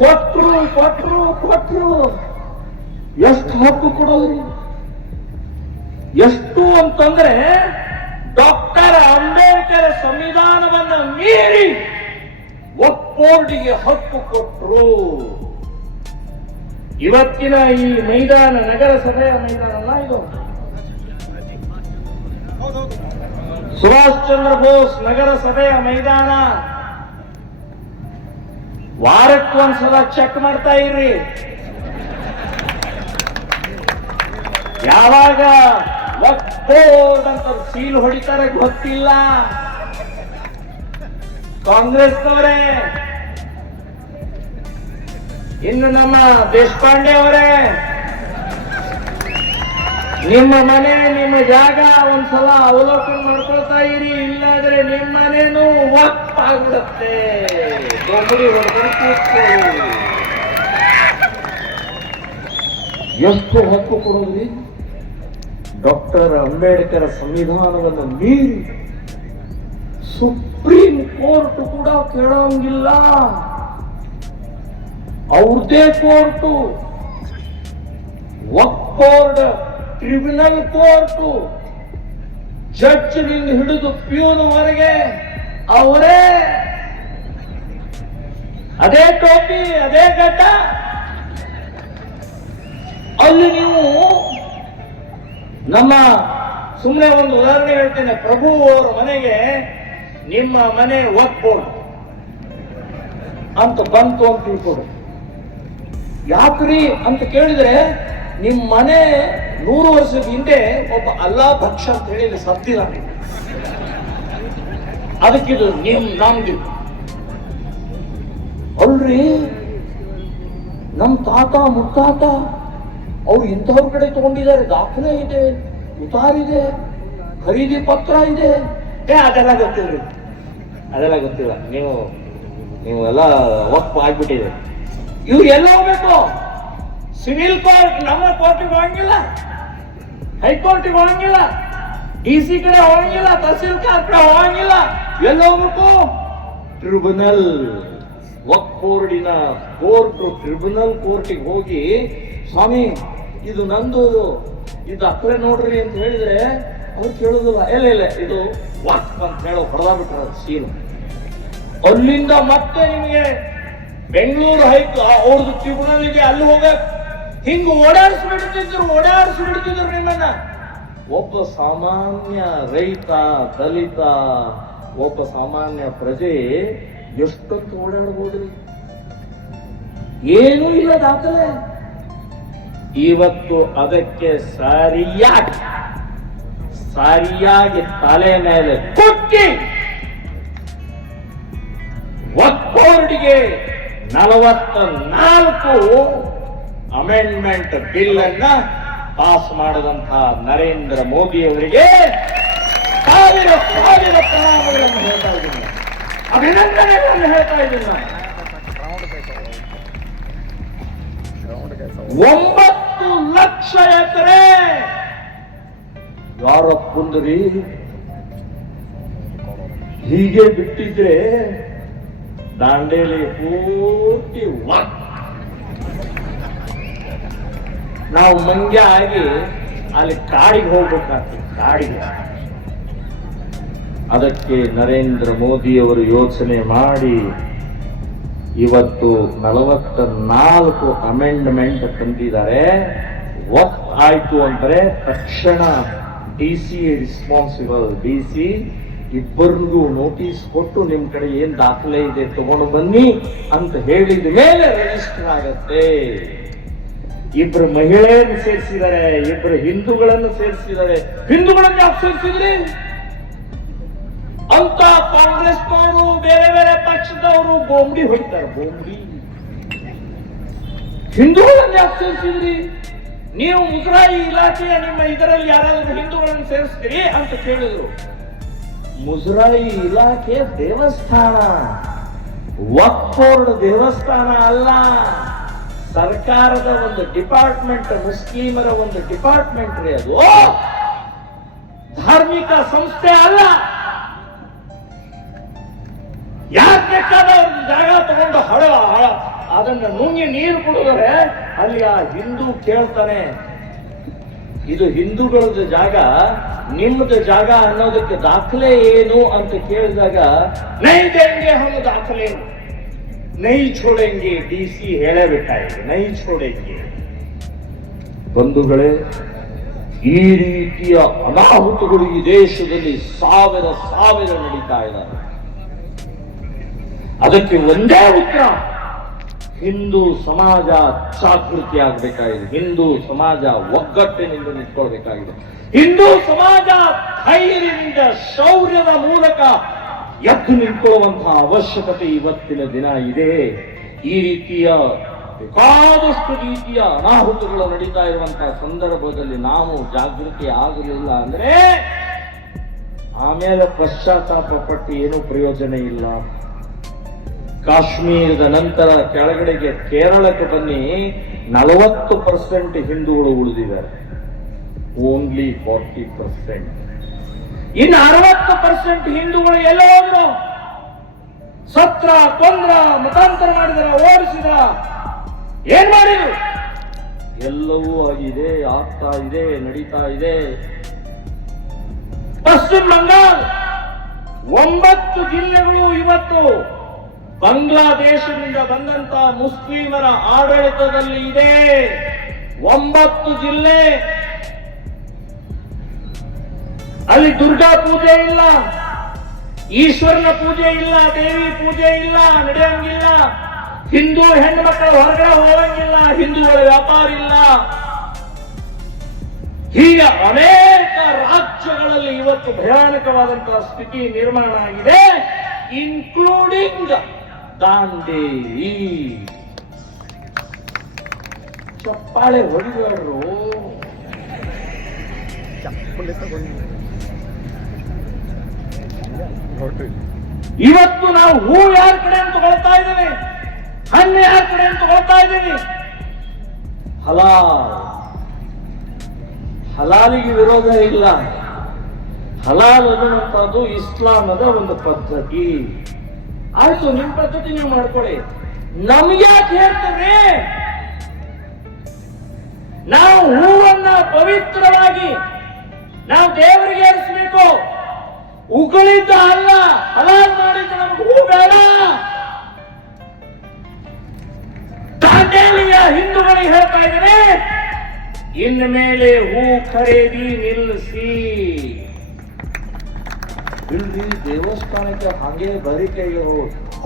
ಕೊಟ್ರು. ಎಷ್ಟು ಹಕ್ಕು ಕೊಡೋದು? ಎಷ್ಟು ಅಂತಂದ್ರೆ, ಡಾಕ್ಟರ್ ಅಂಬೇಡ್ಕರ್ ಸಂವಿಧಾನವನ್ನ ಮೀರಿ ಒಕ್ಕೋರ್ಡಿಗೆ ಹಕ್ಕು ಕೊಟ್ರು. ಇವತ್ತಿನ ಈ ಮೈದಾನ, ನಗರಸಭೆಯ ಮೈದಾನ ಅಲ್ಲ ಇದು, ಸುಭಾಷ್ ಚಂದ್ರ ಬೋಸ್ ನಗರಸಭೆಯ ಮೈದಾನ ವಾರಕ್ಕೊಂದ್ಸಲ ಚೆಕ್ ಮಾಡ್ತಾ ಇರ್ರಿ. ಯಾವಾಗ ಬೋರ್ಡ್ ಅಂತ ಸೀಲ್ ಹೊಡಿತಾರೆ ಗೊತ್ತಿಲ್ಲ. ಕಾಂಗ್ರೆಸ್ನವರೇ, ಇನ್ನು ನಮ್ಮ ದೇಶಪಾಂಡೆ ಅವರೇ, ನಿಮ್ಮ ಮನೆ ನಿಮ್ಮ ಜಾಗ ಒಂದ್ಸಲ ಅವಲೋಕನ ಮಾಡ್ಕೊಳ್ತಾ ಇರಿ, ಇಲ್ಲಾದ್ರೆ ನಿಮ್ಮ ಮನೇನು ಒಪ್ಪಾಗ್ಬಿಡುತ್ತೆ. ಎಷ್ಟು ಹಕ್ಕು ಕೊಡೋದ್ರಿ? ಡಾಕ್ಟರ್ ಅಂಬೇಡ್ಕರ್ ಸಂವಿಧಾನವನ್ನು ಮೀರಿ ಸುಪ್ರೀಂ ಕೋರ್ಟ್ ಕೂಡ ಕೇಳೋಂಗಿಲ್ಲ. ಅವ್ರದೇ ಕೋರ್ಟು, ವಕ್ಫ್ ಬೋರ್ಡ್, ಟ್ರಿಬ್ಯುನಲ್ ಕೋರ್ಟು, ಜಡ್ಜ್ನಿಂದ ಹಿಡಿದು ಪ್ಯೂನ್ವರೆಗೆ ಅವರೇ. ಅದೇ ಟೋಪಿ, ಅದೇ ಗಡ್ಡ. ಅಲ್ಲಿ ನೀವು ನಮ್ಮ ಸುಮ್ಮನೆ ಒಂದು ಉದಾಹರಣೆ ಹೇಳ್ತೇನೆ. ಪ್ರಭು ಅವರ ಮನೆಗೆ ನಿಮ್ಮ ಮನೆ ವಕ್ಫ್ ಬೋರ್ಡ್ ಅಂತ ಬಂತು ಅಂತ ತಿಳ್ಕೊಡು. ಯಾಕ್ರಿ ಅಂತ ಕೇಳಿದ್ರೆ, ನಿಮ್ಮ ಮನೆ 100 ವರ್ಷದ ಹಿಂದೆ ಒಬ್ಬ ಅಲ್ಲಾ ಭಕ್ಷ ಅಂತ ಹೇಳಿ ಸತ್ತಿದ್ದಾನೆ, ಅದಕ್ಕಿದು ನಮ್ದು ಅಲ್ರಿ. ನಮ್ಮ ತಾತ ಮುತ್ತಾತ ಅವ್ರು ಇಂಥವ್ರ ಕಡೆ ತಗೊಂಡಿದ್ದಾರೆ, ದಾಖಲೆ ಇದೆ, ಉತಾರಿದೆ, ಖರೀದಿ ಪತ್ರ ಇದೆ. ಅದೆಲ್ಲ ಗೊತ್ತಿಲ್ರಿ, ಅದೆಲ್ಲ ಗೊತ್ತಿಲ್ಲ. ನೀವು ಎಲ್ಲ ವಕ್ಫ್ ಆಗ್ಬಿಟ್ಟಿದೆ. ಇವ್ರು ಎಲ್ಲ ಹೋಗ್ಬೇಕು? ಸಿವಿಲ್ ಕೋರ್ಟ್, ನಮ್ಮ ಕೋರ್ಟಿಗೆ ಹೋಗಂಗಿಲ್ಲ, ಹೈಕೋರ್ಟಿಗೆ ಹೋಗಂಗಿಲ್ಲ, DC ಕಡೆ ಹೋಗಂಗಿಲ್ಲ, ತಹಸೀಲ್ದಾರ್ ಕಡೆ ಹೋಗಂಗಿಲ್ಲ. ಎಲ್ಲ ಹೋಗ್ಬೇಕು? ಟ್ರಿಬ್ಯುನಲ್, ವಕ್ಫ್ ಬೋರ್ಡಿನ ಕೋರ್ಟ್, ಟ್ರಿಬ್ಯುನಲ್ ಕೋರ್ಟಿಗೆ ಹೋಗಿ, ಸ್ವಾಮಿ ಇದು ನಂದು, ಇದು ಅಕ್ಕರೆ ನೋಡ್ರಿ ಅಂತ ಹೇಳಿದ್ರೆ ಅವ್ರು ಕೇಳೋದಿಲ್ಲ. ಇಲ್ಲ ಇದು ವಕ್ಫ್ ಅಂತ ಹೇಳೋ ಹೊಡೆದಾಗ್ಬಿಟ್ರ ಸೀನು. ಅಲ್ಲಿಂದ ಮತ್ತೆ ನಿಮಗೆ ಬೆಂಗಳೂರು ಅವ್ರದ್ದು ಟ್ರಿಬ್ಯುನಲ್ಗೆ ಅಲ್ಲಿ ಹೋಗ ಹಿಂಗ ಓಡಾಡಿಸ್ಬಿಡ್ತಿದ್ರು ನಿಮ್ಮನ್ನ. ಒಬ್ಬ ಸಾಮಾನ್ಯ ರೈತ, ದಲಿತ, ಒಬ್ಬ ಸಾಮಾನ್ಯ ಪ್ರಜೆ ಎಷ್ಟೊತ್ತು ಓಡಾಡ್ಬೋದ್ರಿ? ಏನೂ ಇಲ್ಲ ದಾಖಲೆ. ಇವತ್ತು ಅದಕ್ಕೆ ಸರಿಯಾಗಿ ತಲೆ ಮೇಲೆ ಕುಟ್ಟಿ ವಕ್ಫ್ ಬೋರ್ಡ್ಗೆ 44 ಅಮೆಂಡ್ಮೆಂಟ್ ಬಿಲ್ ಅನ್ನ ಪಾಸ್ ಮಾಡಿದಂತಹ ನರೇಂದ್ರ ಮೋದಿ ಅವರಿಗೆ ಸಾವಿರ ಪ್ರಣಾಮಗಳನ್ನು ಹೇಳ್ತಾ ಇದ್ದೀನಿ, ಅಭಿನಂದನೆಗಳನ್ನು ಹೇಳ್ತಾ ಇದ್ದೀನಿ. 9 ಲಕ್ಷ ಎಕರೆ ಯಾರಪ್ಪಂದ್ರಿ ಹೀಗೆ ಬಿಟ್ಟಿದ್ರೆ ದಾಂಡೇಲಿ ಪೂರ್ತಿ ನಾವು ಮಂಗ್ಯ ಆಗಿ ಅಲ್ಲಿ ಕಾಡಿಗೆ ಹೋಗ್ಬೇಕಾಗ್ತದೆ. ಕಾಡಿಗೆ ಅದಕ್ಕೆ ನರೇಂದ್ರ ಮೋದಿ ಅವರು ಯೋಚನೆ ಮಾಡಿ ಇವತ್ತು 44 ಅಮೆಂಡ್ಮೆಂಟ್ ತಂದಿದ್ದಾರೆ. ವಕ್ಫ್ ಆಯ್ತು ಅಂದ್ರೆ ತಕ್ಷಣ DC ರಿಸ್ಪಾನ್ಸಿಬಲ್, DC ಇಬ್ಬರಿಗೂ ನೋಟಿಸ್ ಕೊಟ್ಟು ನಿಮ್ ಕಡೆ ಏನ್ ದಾಖಲೆ ಇದೆ ತಗೊಂಡು ಬನ್ನಿ ಅಂತ ಹೇಳಿದ ಮೇಲೆ ರಿಜಿಸ್ಟರ್ ಆಗತ್ತೆ. ಇಬ್ರು ಮಹಿಳೆಯನ್ನು ಸೇರಿಸಿದ್ದಾರೆ, ಇಬ್ರು ಹಿಂದೂಗಳನ್ನು ಸೇರಿಸಿದ್ದಾರೆ. ಹಿಂದೂಗಳನ್ನು ಯಾಕೆ ಸೇರಿಸಿದ್ರಿ ಅಂತ ಕಾಂಗ್ರೆಸ್ನವರು, ಬೇರೆ ಬೇರೆ ಪಕ್ಷದವರು ಬೋಂಬಿ ಹೊಡಿತಾರೆ. ಬೋಂಬಿ ಹಿಂದೂಗಳನ್ನು ಯಾಕೆ ಸೇರಿಸಿದ್ರಿ? ನೀವು ಮುಜರಾಯಿ ಇಲಾಖೆಯ ನಿಮ್ಮ ಇದರಲ್ಲಿ ಯಾರಾದ್ರೂ ಹಿಂದೂಗಳನ್ನು ಸೇರಿಸ್ತೀರಿ ಅಂತ ಕೇಳಿದ್ರು. ಮುಜರಾಯಿ ಇಲಾಖೆ ದೇವಸ್ಥಾನ, ವಕ್ಫ್ ಬೋರ್ಡ್ ದೇವಸ್ಥಾನ ಅಲ್ಲ, ಸರ್ಕಾರದ ಒಂದು ಡಿಪಾರ್ಟ್ಮೆಂಟ್, ಮುಸ್ಲಿಮರ ಒಂದು ಡಿಪಾರ್ಟ್ಮೆಂಟ್ ರೀ ಅದು, ಧಾರ್ಮಿಕ ಸಂಸ್ಥೆ ಅಲ್ಲ. ಯಾರು ಬೇಕಾದವ್ರ ಜಾಗ ತಗೊಂಡು ಅದನ್ನ ನುಂಗಿ ನೀರು ಕುಡಿದರೆ ಅಲ್ಲಿ ಆ ಹಿಂದೂ ಕೇಳ್ತಾನೆ, ಇದು ಹಿಂದೂಗಳದ್ದು ಜಾಗ, ನಿಮ್ಮದು ಜಾಗ ಅನ್ನೋದಕ್ಕೆ ದಾಖಲೆ ಏನು ಅಂತ ಕೇಳಿದಾಗ ನೈ ದೇಂಗೆ ಹಮ್ ದಾಖಲೆ ನೈ ಛೋಡೆಂಗೆ, DC ಹೇಳೇ ಬಿಟ್ಟ, ನೈ ಛೋಡೆಂಗೆ. ಬಂಧುಗಳೇ, ಈ ರೀತಿಯ ಅನಾಹುತಗಳು ಈ ದೇಶದಲ್ಲಿ ಸಾವಿರ ಸಾವಿರ ನಡೀತಾ ಇದ್ದಾರೆ. ಅದಕ್ಕೆ ಒಂದೇ ಉತ್ತರ, ಹಿಂದೂ ಸಮಾಜ ಜಾಗೃತಿ ಆಗಬೇಕಾಗಿದೆ. ಹಿಂದೂ ಸಮಾಜ ಒಗ್ಗಟ್ಟಿನಿಂದ ನಿಂತ್ಕೊಳ್ಬೇಕಾಗಿದೆ. ಹಿಂದೂ ಸಮಾಜ ಧೈರ್ಯದಿಂದ ಶೌರ್ಯದ ಮೂಲಕ ಎದ್ದು ನಿಂತ್ಕೊಳ್ಳುವಂತಹ ಅವಶ್ಯಕತೆ ಇವತ್ತಿನ ದಿನ ಇದೆ. ಈ ರೀತಿಯ ಬೇಕಾದಷ್ಟು ರೀತಿಯ ಅನಾಹುತಗಳು ನಡೀತಾ ಇರುವಂತಹ ಸಂದರ್ಭದಲ್ಲಿ ನಾವು ಜಾಗೃತಿ ಆಗಲಿಲ್ಲ ಅಂದ್ರೆ ಆಮೇಲೆ ಪಶ್ಚಾತ್ತಾಪ ಪಟ್ಟು ಏನೂ ಪ್ರಯೋಜನ ಇಲ್ಲ. ಕಾಶ್ಮೀರದ ನಂತರ ಕೆಳಗಡೆಗೆ ಕೇರಳಕ್ಕೆ ಬನ್ನಿ, 40% ಹಿಂದೂಗಳು ಉಳಿದಿದ್ದಾರೆ. ಓನ್ಲಿ 40%. ಇನ್ನು 60% ಹಿಂದೂಗಳು ಎಲ್ಲ ಹೋದ್ರು? ಸತ್ರ, ಕೊಂದ್ರ, ಮತಾಂತರ ಮಾಡಿದ್ರ, ಓಡಿಸಿದ್ರ, ಏನ್ ಮಾಡಿದ್ರು? ಎಲ್ಲವೂ ಆಗಿದೆ, ಆಗ್ತಾ ಇದೆ, ನಡೀತಾ ಇದೆ. ಪಶ್ಚಿಮ ಬಂಗಾಳ 9 ಜಿಲ್ಲೆಗಳು ಇವತ್ತು ಬಾಂಗ್ಲಾದೇಶದಿಂದ ಬಂದಂತ ಮುಸ್ಲಿಮರ ಆಡಳಿತದಲ್ಲಿ ಇದೆ. 9 ಜಿಲ್ಲೆ. ಅಲ್ಲಿ ದುರ್ಗಾ ಪೂಜೆ ಇಲ್ಲ, ಈಶ್ವರನ ಪೂಜೆ ಇಲ್ಲ, ದೇವಿ ಪೂಜೆ ಇಲ್ಲ, ನಡೆಯಂಗಿಲ್ಲ. ಹಿಂದೂ ಹೆಣ್ಣು ಮಕ್ಕಳು ಹೊರಗಡೆ ಹೋಗಂಗಿಲ್ಲ, ಹಿಂದೂಗಳ ವ್ಯಾಪಾರ ಇಲ್ಲ. ಹೀಗೆ ಅನೇಕ ರಾಜ್ಯಗಳಲ್ಲಿ ಇವತ್ತು ಭಯಾನಕವಾದಂತಹ ಸ್ಥಿತಿ ನಿರ್ಮಾಣ ಆಗಿದೆ, ಇನ್ಕ್ಲೂಡಿಂಗ್ ದಾಂಡೇಲಿ. ಚಪ್ಪಾಳೆ ಹೊಡಿಬೇಡ್ರು. ಇವತ್ತು ನಾವು ಹೂ ಯಾರ ಕಡೆ ಅಂತ ತಗೊಳ್ತಾ ಇದ್ದೇವೆ, ಹಣ್ಣು ಯಾರ ಕಡೆ ಅಂತ ತಗೊಳ್ತಾ ಇದ್ದೀವಿ? ಹಲಾಲಿಗೆ ವಿರೋಧ ಇಲ್ಲ. ಹಲಾಲ್ ಅನ್ನುವಂಥದ್ದು ಇಸ್ಲಾಮದ ಒಂದು ಪದ್ಧತಿ. ಆಯ್ತು, ನಿಮ್ ಪದ್ಧತಿ ನೀವು ಮಾಡ್ಕೊಳ್ಳಿ, ನಮ್ಗ್ಯಾಕೆ ಹೇಳ್ತೇವೆ? ನಾವು ಹೂವನ್ನ ಪವಿತ್ರವಾಗಿ ನಾವು ದೇವರಿಗೆ ಏರಿಸಬೇಕು. ಉಗುಳಿದ್ದ ಅಲ್ಲ, ಹಲಾಲ್ ಮಾಡಿದ್ದ ನಮ್ಗೆ ಹೂ ಬೇಡ. ದಾಂಡೇಲಿಯ ಹಿಂದೂಗಳಿಗೆ ಹೇಳ್ತಾ ಇದ್ದಾರೆ, ಇನ್ನು ಮೇಲೆ ಹೂ ಖರೀದಿ ನಿಲ್ಲಿಸಿ. ಇಲ್ಲಿ ದೇವಸ್ಥಾನಕ್ಕೆ ಹಾಗೆ ಬರೀ ಕೈಗೆ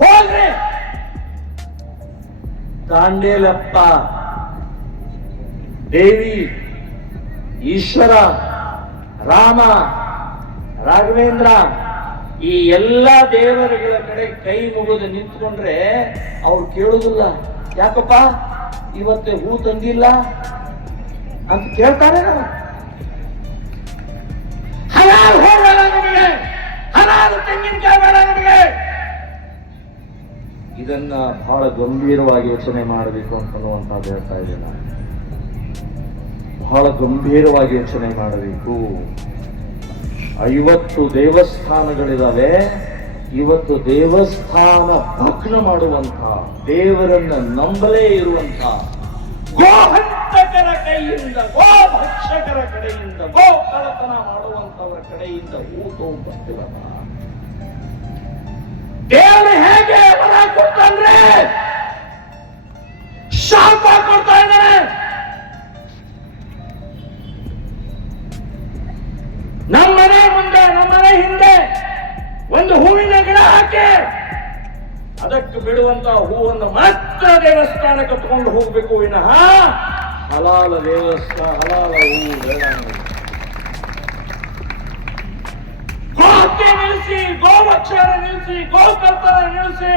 ಹೋಗ್ರೆ ದಾಂಡೇಲಪ್ಪ, ದೇವಿ, ಈಶ್ವರ, ರಾಮ, ರಾಘವೇಂದ್ರ ಈ ಎಲ್ಲ ದೇವರುಗಳ ಕಡೆ ಕೈ ಮುಗಿದು ನಿಂತ್ಕೊಂಡ್ರೆ ಅವ್ರು ಕೇಳುದಿಲ್ಲ. ಯಾಕಪ್ಪ ಇವತ್ತೇ ಹೂ ತಂದಿಲ್ಲ ಅಂತ ಕೇಳ್ತಾರೆ. ಹಲಾಲ್ ಹೂ ಬೇಡ ನಮಗೆ, ಹಲಾಲ್ ತೆಂಗಿನಕಾಯಿ ಬೇಡ ನಮಗೆ. ಇದನ್ನ ಬಹಳ ಗಂಭೀರವಾಗಿ ಯೋಚನೆ ಮಾಡಬೇಕು ಅಂತನ್ನುವಂಥದ್ದು ಹೇಳ್ತಾ ಇದ್ದೇನೆ. ಬಹಳ ಗಂಭೀರವಾಗಿ ಯೋಚನೆ ಮಾಡಬೇಕು. 50 ದೇವಸ್ಥಾನಗಳಿದಾವೆ. ಇವತ್ತು ದೇವಸ್ಥಾನ ಭಗ್ನ ಮಾಡುವಂತ, ದೇವರನ್ನ ನಂಬಲೇ ಇರುವಂತ ಗೋಹಂತಕರ ಕೈಯಿಂದ, ಗೋಭಕ್ಷಕರ ಕಡೆಯಿಂದ, ಗೋ ಕಳತನ ಮಾಡುವಂತವರ ಕಡೆಯಿಂದ ಊಟು ಬರ್ತಿರಲ್ಲ. ದೇವರು ಹೇಗೆ ವರ ಕೊಡ್ತಾನೆ? ಶಾಪ ಕೊಡ್ತಾ ಇದ್ದಾನೆ. ನಮ್ಮನೆ ಮುಂದೆ, ನಮ್ಮನೆ ಹಿಂದೆ ಒಂದು ಹೂವಿನ ಗಿಡ ಹಾಕಿ ಅದಕ್ಕೆ ಬಿಡುವಂತ ಹೂವನ್ನು ಮಾತ್ರ ದೇವಸ್ಥಾನಕ್ಕೆ ತಗೊಂಡು ಹೋಗ್ಬೇಕು ವಿನಃ ಹಲಾಲ ದೇವಸ್ಥಾನ, ಹಲಾಲ ಹೂವು ಬೇಡ. ಗೋಹತ್ಯೆ ನಿಲ್ಲಿಸಿ, ಗೋಭಕ್ಷಣ ನಿಲ್ಲಿಸಿ, ಗೋಕರ್ತನ ನಿಲ್ಲಿಸಿ,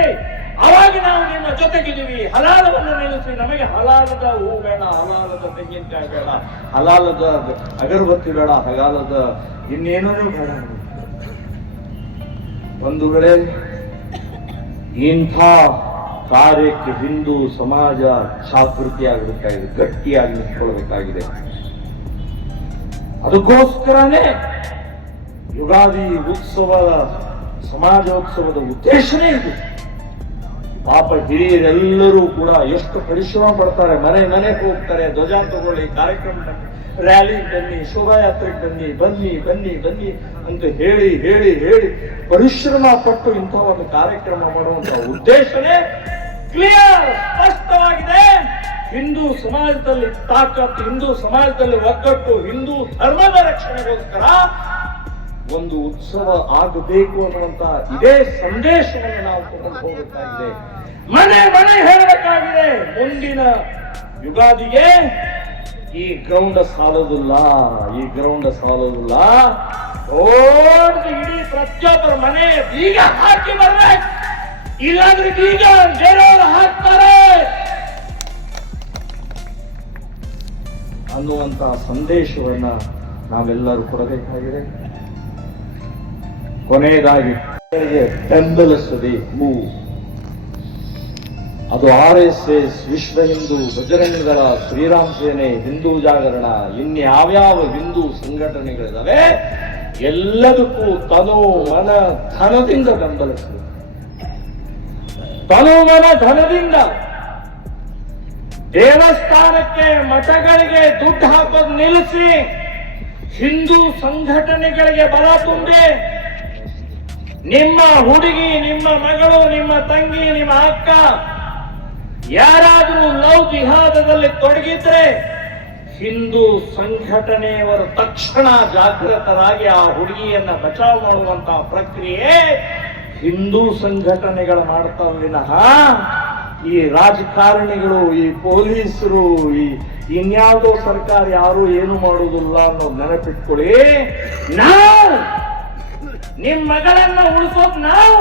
ಅವಾಗ ನಾವು ನಿಮ್ಮ ಜೊತೆಗಿದ್ದೀವಿ. ಹಲಾಲವನ್ನು ನಿಲ್ಲಿಸಿ, ನಮಗೆ ಹಲಾಲದ ಹೂ ಬೇಡ, ಹಲಾಲದ ತೆಂಗಿನಕಾಯಿ ಬೇಡ, ಹಲಾಲದ ಅಗರಬತ್ತಿ ಬೇಡ, ಹಲಾಲದ ಇನ್ನೇನೂ ಬೇಡ. ಒಂದು ವೇಳೆ ಇಂಥ ಕಾರ್ಯಕ್ಕೆ ಹಿಂದೂ ಸಮಾಜ ಜಾಗೃತಿ ಆಗಬೇಕಾಗಿದೆ, ಗಟ್ಟಿಯಾಗಿ ನಿಂತ್ಕೊಳ್ಬೇಕಾಗಿದೆ. ಅದಕ್ಕೋಸ್ಕರನೇ ಯುಗಾದಿ ಉತ್ಸವದ, ಸಮಾಜೋತ್ಸವದ ಉದ್ದೇಶನೇ ಇದು. ಪಾಪ ಹಿರಿಯರೆಲ್ಲರೂ ಕೂಡ ಎಷ್ಟು ಪರಿಶ್ರಮ ಪಡ್ತಾರೆ, ಮನೆ ಮನೆಗೆ ಹೋಗ್ತಾರೆ, ಧ್ವಜ ತಗೊಳ್ಳಿ, ಕಾರ್ಯಕ್ರಮ ರ್ಯಾಲಿ ಬನ್ನಿ, ಶೋಭಾಯಾತ್ರೆಗೆ ಬನ್ನಿ, ಬನ್ನಿ ಬನ್ನಿ ಬನ್ನಿ ಅಂತ ಹೇಳಿ ಹೇಳಿ ಹೇಳಿ ಪರಿಶ್ರಮ ಪಟ್ಟು ಇಂಥ ಒಂದು ಕಾರ್ಯಕ್ರಮ ಮಾಡುವಂತ ಉದ್ದೇಶನೇ ಕ್ಲಿಯರ್, ಸ್ಪಷ್ಟವಾಗಿದೆ. ಹಿಂದೂ ಸಮಾಜದಲ್ಲಿ ತಾಕತ್ತು, ಹಿಂದೂ ಸಮಾಜದಲ್ಲಿ ಒಗ್ಗಟ್ಟು, ಹಿಂದೂ ಧರ್ಮದ ರಕ್ಷಣೆಗೋಸ್ಕರ ಒಂದು ಉತ್ಸವ ಆಗಬೇಕು ಅನ್ನುವಂತ ಇದೇ ಸಂದೇಶವನ್ನು ನಾವು ತಗೊಂಡು ಹೋಗಬೇಕಾಗಿದೆ. ಮನೆ ಮನೆ ಹೇಳಬೇಕಾಗಿದೆ. ಮುಂದಿನ ಯುಗಾದಿಗೆ ಈ ಗ್ರೌಂಡ್ ಸಾಲೋದಿಲ್ಲ, ಈ ಗ್ರೌಂಡ್ ಸಾಲೋದಿಲ್ಲ. ಇಡೀ ಪ್ರತಿಯೊಬ್ಬರ ಮನೆ ಬೀಗ ಹಾಕಿ ಬರ್ಬೇಕು, ಇಲ್ಲಾಂದ್ರೆ ಬೀಗ ಬೇರೆಯವರು ಹಾಕ್ತಾರೆ ಅನ್ನುವಂತ ಸಂದೇಶವನ್ನ ನಾವೆಲ್ಲರೂ ಕೊಡಬೇಕಾಗಿದೆ. ಕೊನೆಯದಾಗಿ ಬೆಂಬಲಿಸಬೇಕು. ಅದು RSS, ವಿಶ್ವ ಹಿಂದೂ, ಬಜರಂಗದಳ, ಶ್ರೀರಾಮ್ ಸೇನೆ, ಹಿಂದೂ ಜಾಗರಣ, ಇನ್ಯಾವ್ಯಾವ ಹಿಂದೂ ಸಂಘಟನೆಗಳಿದಾವೆ ಎಲ್ಲದಕ್ಕೂ ತನು ಮನ ಧನದಿಂದ ಬೆಂಬಲಿಸಬೇಕು. ತನು ಮನ ಧನದಿಂದ ದೇವಸ್ಥಾನಕ್ಕೆ ಮಠಗಳಿಗೆ ದುಡ್ಡು ಹಾಕೋದು ನಿಲ್ಲಿಸಿ, ಹಿಂದೂ ಸಂಘಟನೆಗಳಿಗೆ ಬಲ ತುಂಬಿ, ನಿಮ್ಮ ಹುಡುಗಿ, ನಿಮ್ಮ ಮಗಳು, ನಿಮ್ಮ ತಂಗಿ, ನಿಮ್ಮ ಅಕ್ಕ ಯಾರಾದರೂ ಲವ್ ಜಿಹಾದದಲ್ಲಿ ತೊಡಗಿದ್ರೆ ಹಿಂದೂ ಸಂಘಟನೆಯವರು ತಕ್ಷಣ ಜಾಗೃತರಾಗಿ ಆ ಹುಡುಗಿಯನ್ನ ಬಚಾವ್ ಮಾಡುವಂತಹ ಪ್ರಕ್ರಿಯೆ ಹಿಂದೂ ಸಂಘಟನೆಗಳು ಮಾಡ್ತಾವೆ ವಿನಃ ಈ ರಾಜಕಾರಣಿಗಳು, ಈ ಪೊಲೀಸರು, ಈ ಇನ್ಯಾವುದೋ ಸರ್ಕಾರ ಯಾರು ಏನು ಮಾಡುವುದಿಲ್ಲ ಅನ್ನೋದು ನೆನಪಿಟ್ಕೊಳ್ಳಿ. ನಾವು ನಿಮ್ ಮಗಳನ್ನ ಉಳಿಸೋದು ನಾವು.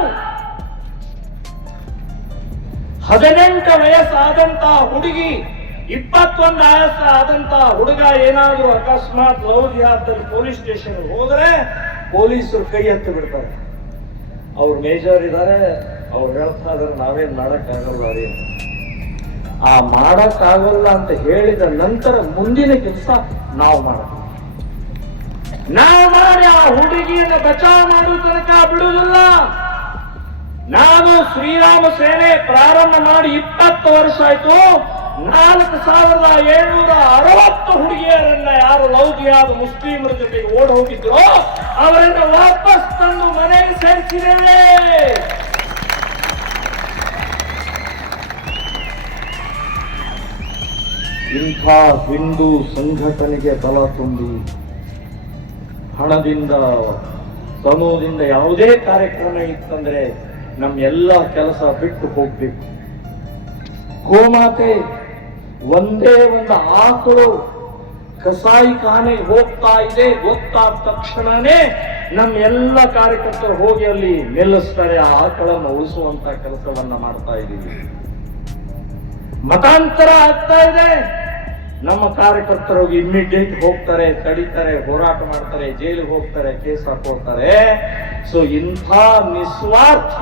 18 ವಯಸ್ಸಾದಂತ ಹುಡುಗಿ, 21 ವಯಸ್ಸಾದಂತ ಹುಡುಗ ಏನಾದ್ರೂ ಅಕಸ್ಮಾತ್ ಲವ್ ಜಿಹಾದಲ್ಲಿ ಪೊಲೀಸ್ ಸ್ಟೇಷನ್ ಹೋದ್ರೆ ಪೊಲೀಸರು ಕೈ ಎತ್ತಿ ಬಿಡ್ತಾರೆ. ಅವ್ರು ಮೇಜರ್ ಇದ್ದಾರೆ, ಅವ್ರು ಹೇಳ್ತಾ ಇದಾರೆ ನಾವೇನ್ ಮಾಡಕ್ಕಾಗಲ್ಲ ರೀ. ಆ ಮಾಡಕ್ಕಾಗಲ್ಲ ಅಂತ ಹೇಳಿದ ನಂತರ ಮುಂದಿನ ಕೆಲಸ ನಾವು ಮಾಡಬೇಕು. ನಾವು ಮಾಡಿ ಆ ಹುಡುಗಿಯನ್ನು ಬಚಾವ್ ಮಾಡುವ ತನಕ ಬಿಡುವುದಿಲ್ಲ. ನಾನು ಶ್ರೀರಾಮ ಸೇನೆ ಪ್ರಾರಂಭ ಮಾಡಿ 20 ವರ್ಷ ಆಯ್ತು. 4760 ಹುಡುಗಿಯರನ್ನ ಯಾರು ಲವ್ ಜಿಹಾದ್ ಮುಸ್ಲಿಮರ ಜೊತೆಗೆ ಓಡ್ ಹೋಗಿದ್ರು ಅವರನ್ನ ವಾಪಸ್ ತಂದು ಮನೆಗೆ ಸೇರಿಸಿದ್ದೇವೆ. ಇಂಥ ಹಿಂದೂ ಸಂಘಟನೆಗೆ ಬಲ ತುಂಬಿ ಹಣದಿಂದ, ತನುದಿಂದ ಯಾವುದೇ ಕಾರ್ಯಕ್ರಮ ಇತ್ತಂದ್ರೆ ನಮ್ಮೆಲ್ಲ ಕೆಲಸ ಬಿಟ್ಟು ಹೋಗ್ಬೇಕು. ಗೋಮಾತೆ ಒಂದೇ ಒಂದು ಆಕಳು ಕಸಾಯಿಖಾನೆಗೆ ಹೋಗ್ತಾ ಇದೆ ಗೊತ್ತಾದ ತಕ್ಷಣನೇ ನಮ್ಮೆಲ್ಲ ಕಾರ್ಯಕರ್ತರು ಹೋಗಿ ಅಲ್ಲಿ ನಿಲ್ಲಿಸ್ತಾರೆ. ಆ ಆಕಳನ್ನು ಉಳಿಸುವಂತ ಕೆಲಸವನ್ನ ಮಾಡ್ತಾ ಇದ್ದೀವಿ. ಮತಾಂತರ ಆಗ್ತಾ ಇದೆ, ನಮ್ಮ ಕಾರ್ಯಕರ್ತರು ಇಮ್ಮಿಡಿಯೇಟ್ ಹೋಗ್ತಾರೆ, ತಡಿತಾರೆ, ಹೋರಾಟ ಮಾಡ್ತಾರೆ, ಜೈಲಿಗೆ ಹೋಗ್ತಾರೆ, ಕೇಸ್ ಹಾಕೊಳ್ತಾರೆ. ಸೊ ಇಂಥ ನಿಸ್ವಾರ್ಥ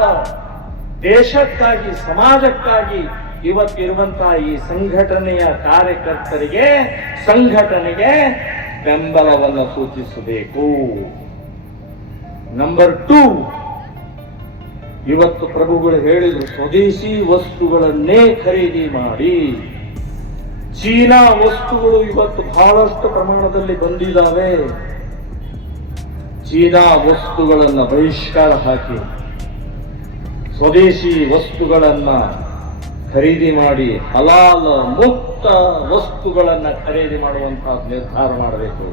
ದೇಶಕ್ಕಾಗಿ, ಸಮಾಜಕ್ಕಾಗಿ ಇವತ್ತಿರುವಂತಹ ಈ ಸಂಘಟನೆಯ ಕಾರ್ಯಕರ್ತರಿಗೆ, ಸಂಘಟನೆಗೆ ಬೆಂಬಲವನ್ನು ಸೂಚಿಸಬೇಕು. ನಂಬರ್ 2, ಇವತ್ತು ಪ್ರಭುಗಳು ಹೇಳಿದ್ರು ಸ್ವದೇಶಿ ವಸ್ತುಗಳನ್ನೇ ಖರೀದಿ ಮಾಡಿ. ಚೀನಾ ವಸ್ತುಗಳು ಇವತ್ತು ಬಹಳಷ್ಟು ಪ್ರಮಾಣದಲ್ಲಿ ಬಂದಿದ್ದಾವೆ. ಚೀನಾ ವಸ್ತುಗಳನ್ನ ಬಹಿಷ್ಕಾರ ಹಾಕಿ ಸ್ವದೇಶಿ ವಸ್ತುಗಳನ್ನ ಖರೀದಿ ಮಾಡಿ ಹಲಾಲ್ ಮುಕ್ತ ವಸ್ತುಗಳನ್ನ ಖರೀದಿ ಮಾಡುವಂತಹ ನಿರ್ಧಾರ ಮಾಡಬೇಕು.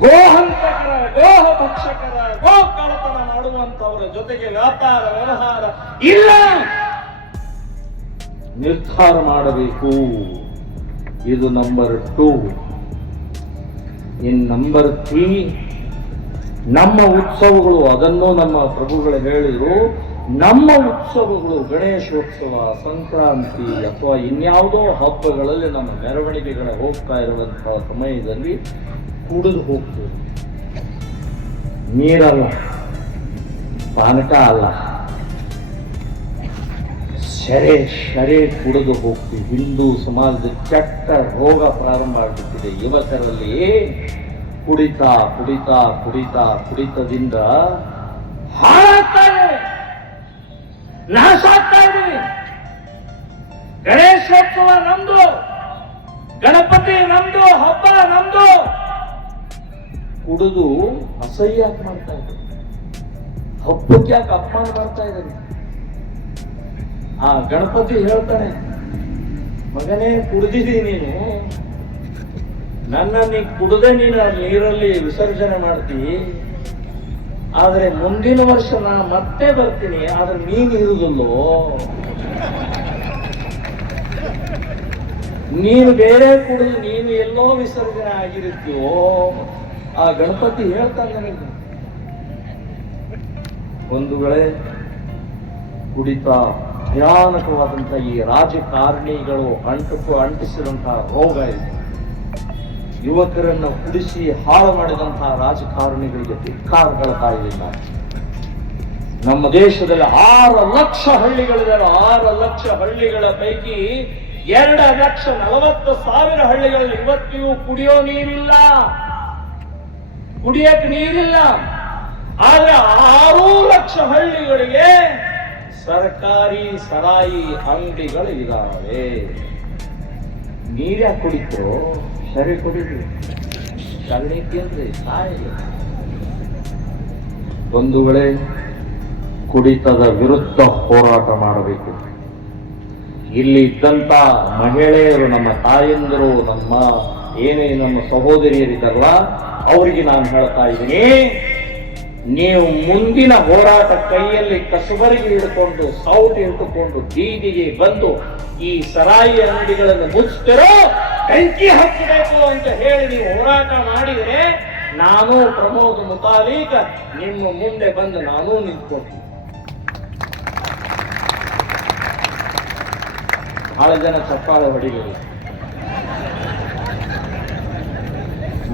ಗೋಹಂತಕರ, ಗೋಹ ಭಕ್ಷಕರ, ಗೋ ಕಳ್ಳತನ ಮಾಡುವಂತವರ ಜೊತೆಗೆ ವ್ಯಾಪಾರ ವ್ಯವಹಾರ ಇಲ್ಲ ನಿರ್ಧಾರ ಮಾಡಬೇಕು. ಇದು ನಂಬರ್ 2. ಇನ್ ನಂಬರ್ 3, ನಮ್ಮ ಉತ್ಸವಗಳು, ಅದನ್ನು ನಮ್ಮ ಪ್ರಭುಗಳು ಹೇಳಿದ್ರು, ನಮ್ಮ ಉತ್ಸವಗಳು ಗಣೇಶೋತ್ಸವ, ಸಂಕ್ರಾಂತಿ ಅಥವಾ ಇನ್ಯಾವುದೋ ಹಬ್ಬಗಳಲ್ಲಿ ನಮ್ಮ ಮೆರವಣಿಗೆಗಳ ಹೋಗ್ತಾ ಇರುವಂತಹ ಸಮಯದಲ್ಲಿ ಕುಡಿದು ಹೋಗ್ತೇವೆ. ನೀರಲ್ಲ, ಪಾನಕ ಅಲ್ಲ, ಶರೆ ಕುಡಿದು ಹೋಗ್ತೀವಿ. ಹಿಂದೂ ಸಮಾಜದ ಕೆಟ್ಟ ರೋಗ ಪ್ರಾರಂಭ ಆಗ್ಬಿಟ್ಟಿದೆ ಯುವಕರಲ್ಲಿ. ಕುಡಿತದಿಂದ ಹಾಳಾಗ್ತಾ ಇದೆ, ನಾಶ ಆಗ್ತಾ ಇದೀವಿ. ಗಣೇಶೋತ್ಸವ ನಮ್ದು, ಗಣಪತಿ ನಮ್ದು, ಹಬ್ಬ ನಮ್ದು. ಕುಡಿದು ಅಸಹ್ಯ ಮಾಡ್ತಾ ಇದ್ದಾರೆ. ಹಬ್ಬಕ್ಕೆ ಯಾಕೆ ಅಪಮಾನ ಮಾಡ್ತಾ ಇದ್ದಾರೆ? ಆ ಗಣಪತಿ ಹೇಳ್ತಾನೆ, ಮಗನೇ ಕುಡ್ದಿದ್ದೀನಿ ನೀನು, ನನ್ನ ನೀ ಕುಡದೆ ನೀನು ನೀರಲ್ಲಿ ವಿಸರ್ಜನೆ ಮಾಡ್ತೀವಿ. ಆದ್ರೆ ಮುಂದಿನ ವರ್ಷ ನಾನು ಮತ್ತೆ ಬರ್ತೀನಿ, ಆದ್ರೆ ನೀನು ಇರುವುದಿಲ್ಲೋ. ನೀನು ಬೇರೆ ಕುಡಿದು ನೀನು ಎಲ್ಲೋ ವಿಸರ್ಜನೆ ಆಗಿರುತ್ತೀವೋ. ಆ ಗಣಪತಿ ಹೇಳ್ತಾನೆ ನನಗೆ, ಬಂಧುಗಳೇ, ಕುಡಿತ ಭಯಾನಕವಾದಂಥ ಈ ರಾಜಕಾರಣಿಗಳು ಅಂಟಿಸಿದಂತಹ ರೋಗ ಇದೆ. ಯುವಕರನ್ನ ಕುಡಿಸಿ ಹಾಳು ಮಾಡಿದಂತಹ ರಾಜಕಾರಣಿಗಳಿಗೆ ಧಿಕ್ಕಾರಗೊಳ್ತಾ ಇದ್ದೀನಿ. ನಮ್ಮ ದೇಶದಲ್ಲಿ 6 ಲಕ್ಷ ಹಳ್ಳಿಗಳಿದ್ದಾವೆ. 6 ಲಕ್ಷ ಹಳ್ಳಿಗಳ ಪೈಕಿ 2,40,000 ಹಳ್ಳಿಗಳಲ್ಲಿ ಇವತ್ತಿಗೂ ಕುಡಿಯೋ ನೀರಿಲ್ಲ, ಕುಡಿಯಕ್ಕೆ ನೀರಿಲ್ಲ. ಆದ್ರೆ 6 ಲಕ್ಷ ಹಳ್ಳಿಗಳಿಗೆ ಸರ್ಕಾರಿ ಸರಾಯಿ ಅಂಗಡಿಗಳು ಇದಾವೆ. ನೀರ್ಯಾಕೆ ಕುಡಿತು? ಸರಿ ಕುಡಿದ್ರಿ, ಸಗಣಿ ಕೇಂದ್ರಿ, ಸಾಯಿಲ್ಲ. ಬಂಧುಗಳೇ, ಕುಡಿತದ ವಿರುದ್ಧ ಹೋರಾಟ ಮಾಡಬೇಕು. ಇಲ್ಲಿ ಇದ್ದಂತ ಮಹಿಳೆಯರು, ನಮ್ಮ ತಾಯಂದಿರು, ನಮ್ಮ ಸಹೋದರಿಯರಿದ್ದಾರಲ್ಲ, ಅವರಿಗೆ ನಾನು ಹೇಳ್ತಾ ಇದ್ದೀನಿ, ನೀವು ಮುಂದಿನ ಹೋರಾಟ ಕೈಯಲ್ಲಿ ಕಸಬರಿಗೆ ಹಿಡ್ಕೊಂಡು, ಸೌಟು ಹಿಡ್ಕೊಂಡು ಬೀದಿಗೆ ಬಂದು ಈ ಸರಾಯಿ ಅಂಗಡಿಗಳನ್ನು ಮುಚ್ಚಿರೋ ಬೆಂಕಿ ಹಚ್ಚಬೇಕು ಅಂತ ಹೇಳಿ ನೀವು ಹೋರಾಟ ಮಾಡಿದರೆ, ನಾನು ಪ್ರಮೋದ್ ಮುತಾಲಿಕ್ ನಿಮ್ಮ ಮುಂದೆ ಬಂದು ನಾನು ನಿಂತ್ಕೊಳ್ತೀನಿ. ಬಹಳ ಜನ ಚಪ್ಪಾಳೆ ಹೊಡಿಲಿಲ್ಲ.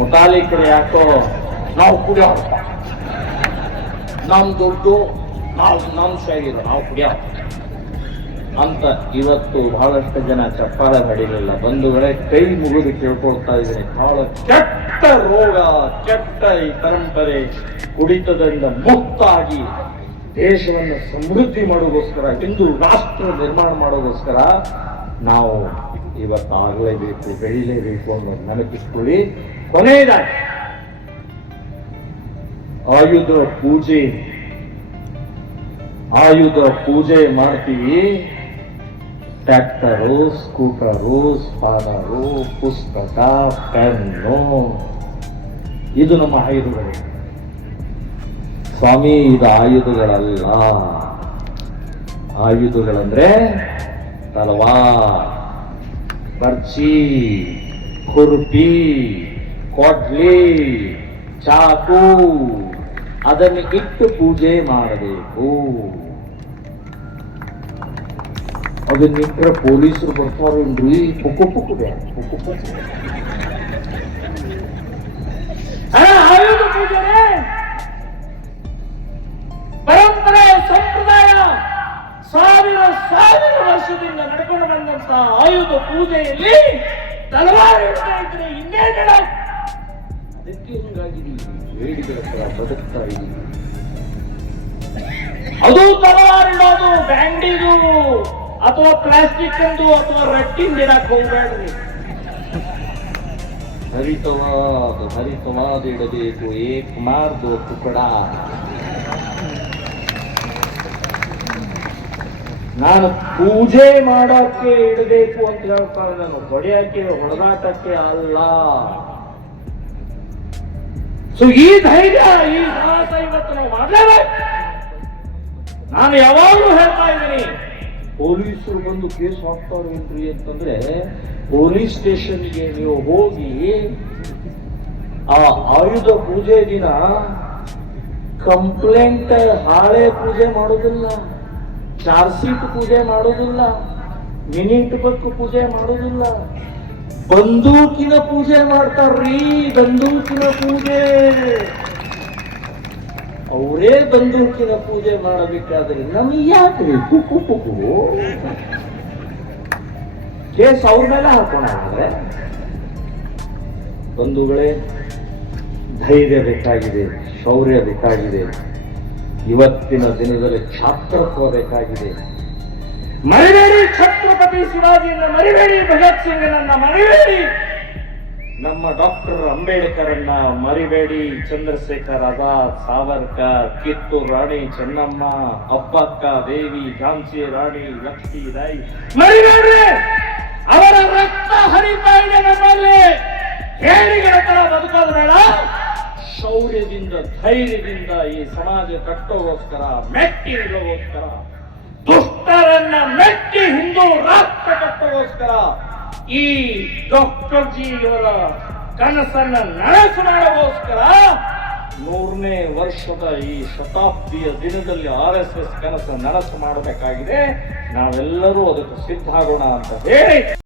ಮುತಾಲಿಕರು ಯಾಕೋ ನಾವು ಕುಡಿಯೋ, ನಮ್ ದುಡ್ಡು, ನಮ್ ಶರೀರ, ನಾವು ಕುಡಿಯೋ ಅಂತ ಇವತ್ತು ಬಹಳಷ್ಟು ಜನ ಚಪ್ಪಾಳೆ ಹೊಡಿಲಿಲ್ಲ. ಬಂಧುಗಳೇ, ಕೈ ಮುಗಿದು ಕೇಳ್ಕೊಳ್ತಾ ಇದ್ದೀನಿ, ಬಹಳ ಕೆಟ್ಟ ರೋಗ, ಕೆಟ್ಟ ಈ ಪರಂಪರೆ ಕುಡಿತದಿಂದ ಮುಕ್ತಾಗಿ ದೇಶವನ್ನು ಸಮೃದ್ಧಿ ಮಾಡೋಗೋಸ್ಕರ, ಹಿಂದೂ ರಾಷ್ಟ್ರ ನಿರ್ಮಾಣ ಮಾಡೋಗೋಸ್ಕರ ನಾವು ಇವತ್ತಾಗಲೇಬೇಕು, ಬೆಳಿಲೇಬೇಕು ಅನ್ನೋದು ನೆನಪಿಸ್ಕೊಳ್ಳಿ. ಕೊನೆಯದಾಗಿ ಆಯುಧ ಪೂಜೆ ಮಾಡ್ತೀವಿ. ಟ್ರ್ಯಾಕ್ಟರು, ಸ್ಕೂಟರು, ಸ್ಪಾನರು, ಪುಸ್ತಕ, ಪೆನ್ನು, ಇದು ನಮ್ಮ ಆಯುಧಗಳು. ಸ್ವಾಮಿ, ಇದು ಆಯುಧಗಳಲ್ಲ. ಆಯುಧಗಳಂದ್ರೆ ತಲವಾರ್, ಬರ್ಚಿ, ಖುರ್ಪಿ, ಕೊಡ್ಲಿ, ಚಾಕು, ಅದನ್ನು ಇಟ್ಟು ಪೂಜೆ ಮಾಡಬೇಕು. ಅದನ್ನಿಟ್ಟರೆ ಪೊಲೀಸರು ಬರ್ತಾರೇನ್ರಿ? ಪುಕ್ಕು ಆಯುಧ ಪೂಜೆ ಪರಂಪರೆ, ಸಂಪ್ರದಾಯ, ಸಾವಿರ ವರ್ಷದಿಂದ ನಡ್ಕೊಂಡು ಬಂದಂತ ಆಯುಧ ಪೂಜೆಯಲ್ಲಿ ತಲವಾರು ಇಡ್ತಾ ಇದ್ರೆ ಇನ್ನೇನ? ಅದಕ್ಕೆ ಹಿಂಗಾಗಿದ್ದೀವಿ, ಹೇಳಿಗಳ ತರ ಬದುಕ್ತಾ ಇದ್ದೀವಿ. ಅದು ತಲವಾರಿಡೋದು ಬ್ಯಾಂಡಿದು ಅಥವಾ ಪ್ಲಾಸ್ಟಿಕ್ ಅಂದು ಅಥವಾ ರಟ್ಟಿಂದ ಇಡಕ್ ಹೋಗ್ಬೇಡ್ರಿ. ಹರಿತವಾದ ಇಡಬೇಕು. ಏಕ್ ಮಾರ್ದು ತುಕಡ. ನಾನು ಪೂಜೆ ಮಾಡೋಕ್ಕೆ ಇಡಬೇಕು ಅಂತ ಹೇಳ್ತಾರೆ. ನಾನು ಹೊಡೆಯಕ್ಕೆ, ಹೊಡೆದಾಟಕ್ಕೆ ಅಲ್ಲ. ಸೊ ಈ ಧೈರ್ಯ, ಈ ಸಾಹಸ ಇವತ್ತು ನಾವು ಮಾಡಲೇಬೇಕು. ನಾನು ಯಾವಾಗಲೂ ಹೇಳ್ತಾ ಇದ್ದೀನಿ, ಪೊಲೀಸರು ಬಂದು ಕೇಸ್ ಹಾಕ್ತಾರೇನ್ರಿ ಅಂತಂದ್ರೆ, ಪೊಲೀಸ್ ಸ್ಟೇಷನ್ಗೆ ನೀವು ಹೋಗಿ ಆ ಆಯುಧ ಪೂಜೆ ದಿನ ಕಂಪ್ಲೇಂಟ್ ಹಾಳೆ ಪೂಜೆ ಮಾಡೋದಿಲ್ಲ, ಚಾರ್ಜ್ ಶೀಟ್ ಪೂಜೆ ಮಾಡೋದಿಲ್ಲ, ಮಿನಿಟ್ ಬುಕ್ ಪೂಜೆ ಮಾಡೋದಿಲ್ಲ, ಬಂದೂಕಿನ ಪೂಜೆ ಮಾಡ್ತಾರ್ರೀ. ಬಂದೂಕಿನ ಪೂಜೆ ಅವರೇ ಬಂದೂಕಿನ ಪೂಜೆ ಮಾಡಬೇಕಾದ್ರೆ ನಮಗೆ ಯಾಕ್ರಿ ಕುಕ್ಕು ಕೇಸ್ ಅವ್ರ ಮೇಲೆ ಹಾಕೋಣ. ಬಂಧುಗಳೇ, ಧೈರ್ಯ ಬೇಕಾಗಿದೆ, ಶೌರ್ಯ ಬೇಕಾಗಿದೆ. ಇವತ್ತಿನ ದಿನದಲ್ಲಿ ಛಾತ್ರತ್ವ ಬೇಕಾಗಿದೆ. ಮರಿಬೇಡಿ ಛತ್ರಪತಿ ಶಿವಾಜಿಯನ್ನ, ಮರಿಬೇಡಿ ಭಗತ್ ಸಿಂಗ್ನನ್ನ, ಮರಿಬೇಡಿ ನಮ್ಮ ಡಾಕ್ಟರ್ ಅಂಬೇಡ್ಕರನ್ನ, ಮರಿಬೇಡಿ ಚಂದ್ರಶೇಖರ್ ಆಜಾದ್, ಸಾವರ್ಕರ್, ಕಿತ್ತೂರು ರಾಣಿ ಚೆನ್ನಮ್ಮ, ಅಪ್ಪಕ್ಕ ದೇವಿ, ಝಾನ್ಸಿ ರಾಣಿ ಲಕ್ಷ್ಮೀಬಾಯಿ, ಮರಿಬೇಡ್ರಿ ಅವರ ಹರಿತಾ ಇದೆ ನಮ್ಮಲ್ಲಿ. ಹೇಳಿಗಳ ತರ ಬದುಕೋದು ಬೇಡ, ಶೌರ್ಯದಿಂದ ಧೈರ್ಯದಿಂದ ಈ ಸಮಾಜ ಕಟ್ಟೋಗೋಸ್ಕರ, ಮೆಟ್ಟಿ ನಿಲ್ಲೋಗೋಸ್ಕರ, ದುಷ್ಟರನ್ನ ಮೆಟ್ಟಿ ಹಿಂದೂ ರಾಷ್ಟ್ರ ಕಟ್ಟೋಗೋಸ್ಕರ ಈ ಡಾಕ್ಟರ್ ಜಿ ಅವರ ಕನಸನ್ನ ನನಸು ಮಾಡೋಗೋಸ್ಕರ 100ನೇ ವರ್ಷದ ಈ ಶತಾಬ್ದಿಯ ದಿನದಲ್ಲಿ RSS ಕನಸನ್ನು ನನಸು ಮಾಡಬೇಕಾಗಿದೆ. ನಾವೆಲ್ಲರೂ ಅದಕ್ಕೆ ಸಿದ್ಧ ಆಗೋಣ ಅಂತ ಹೇಳಿ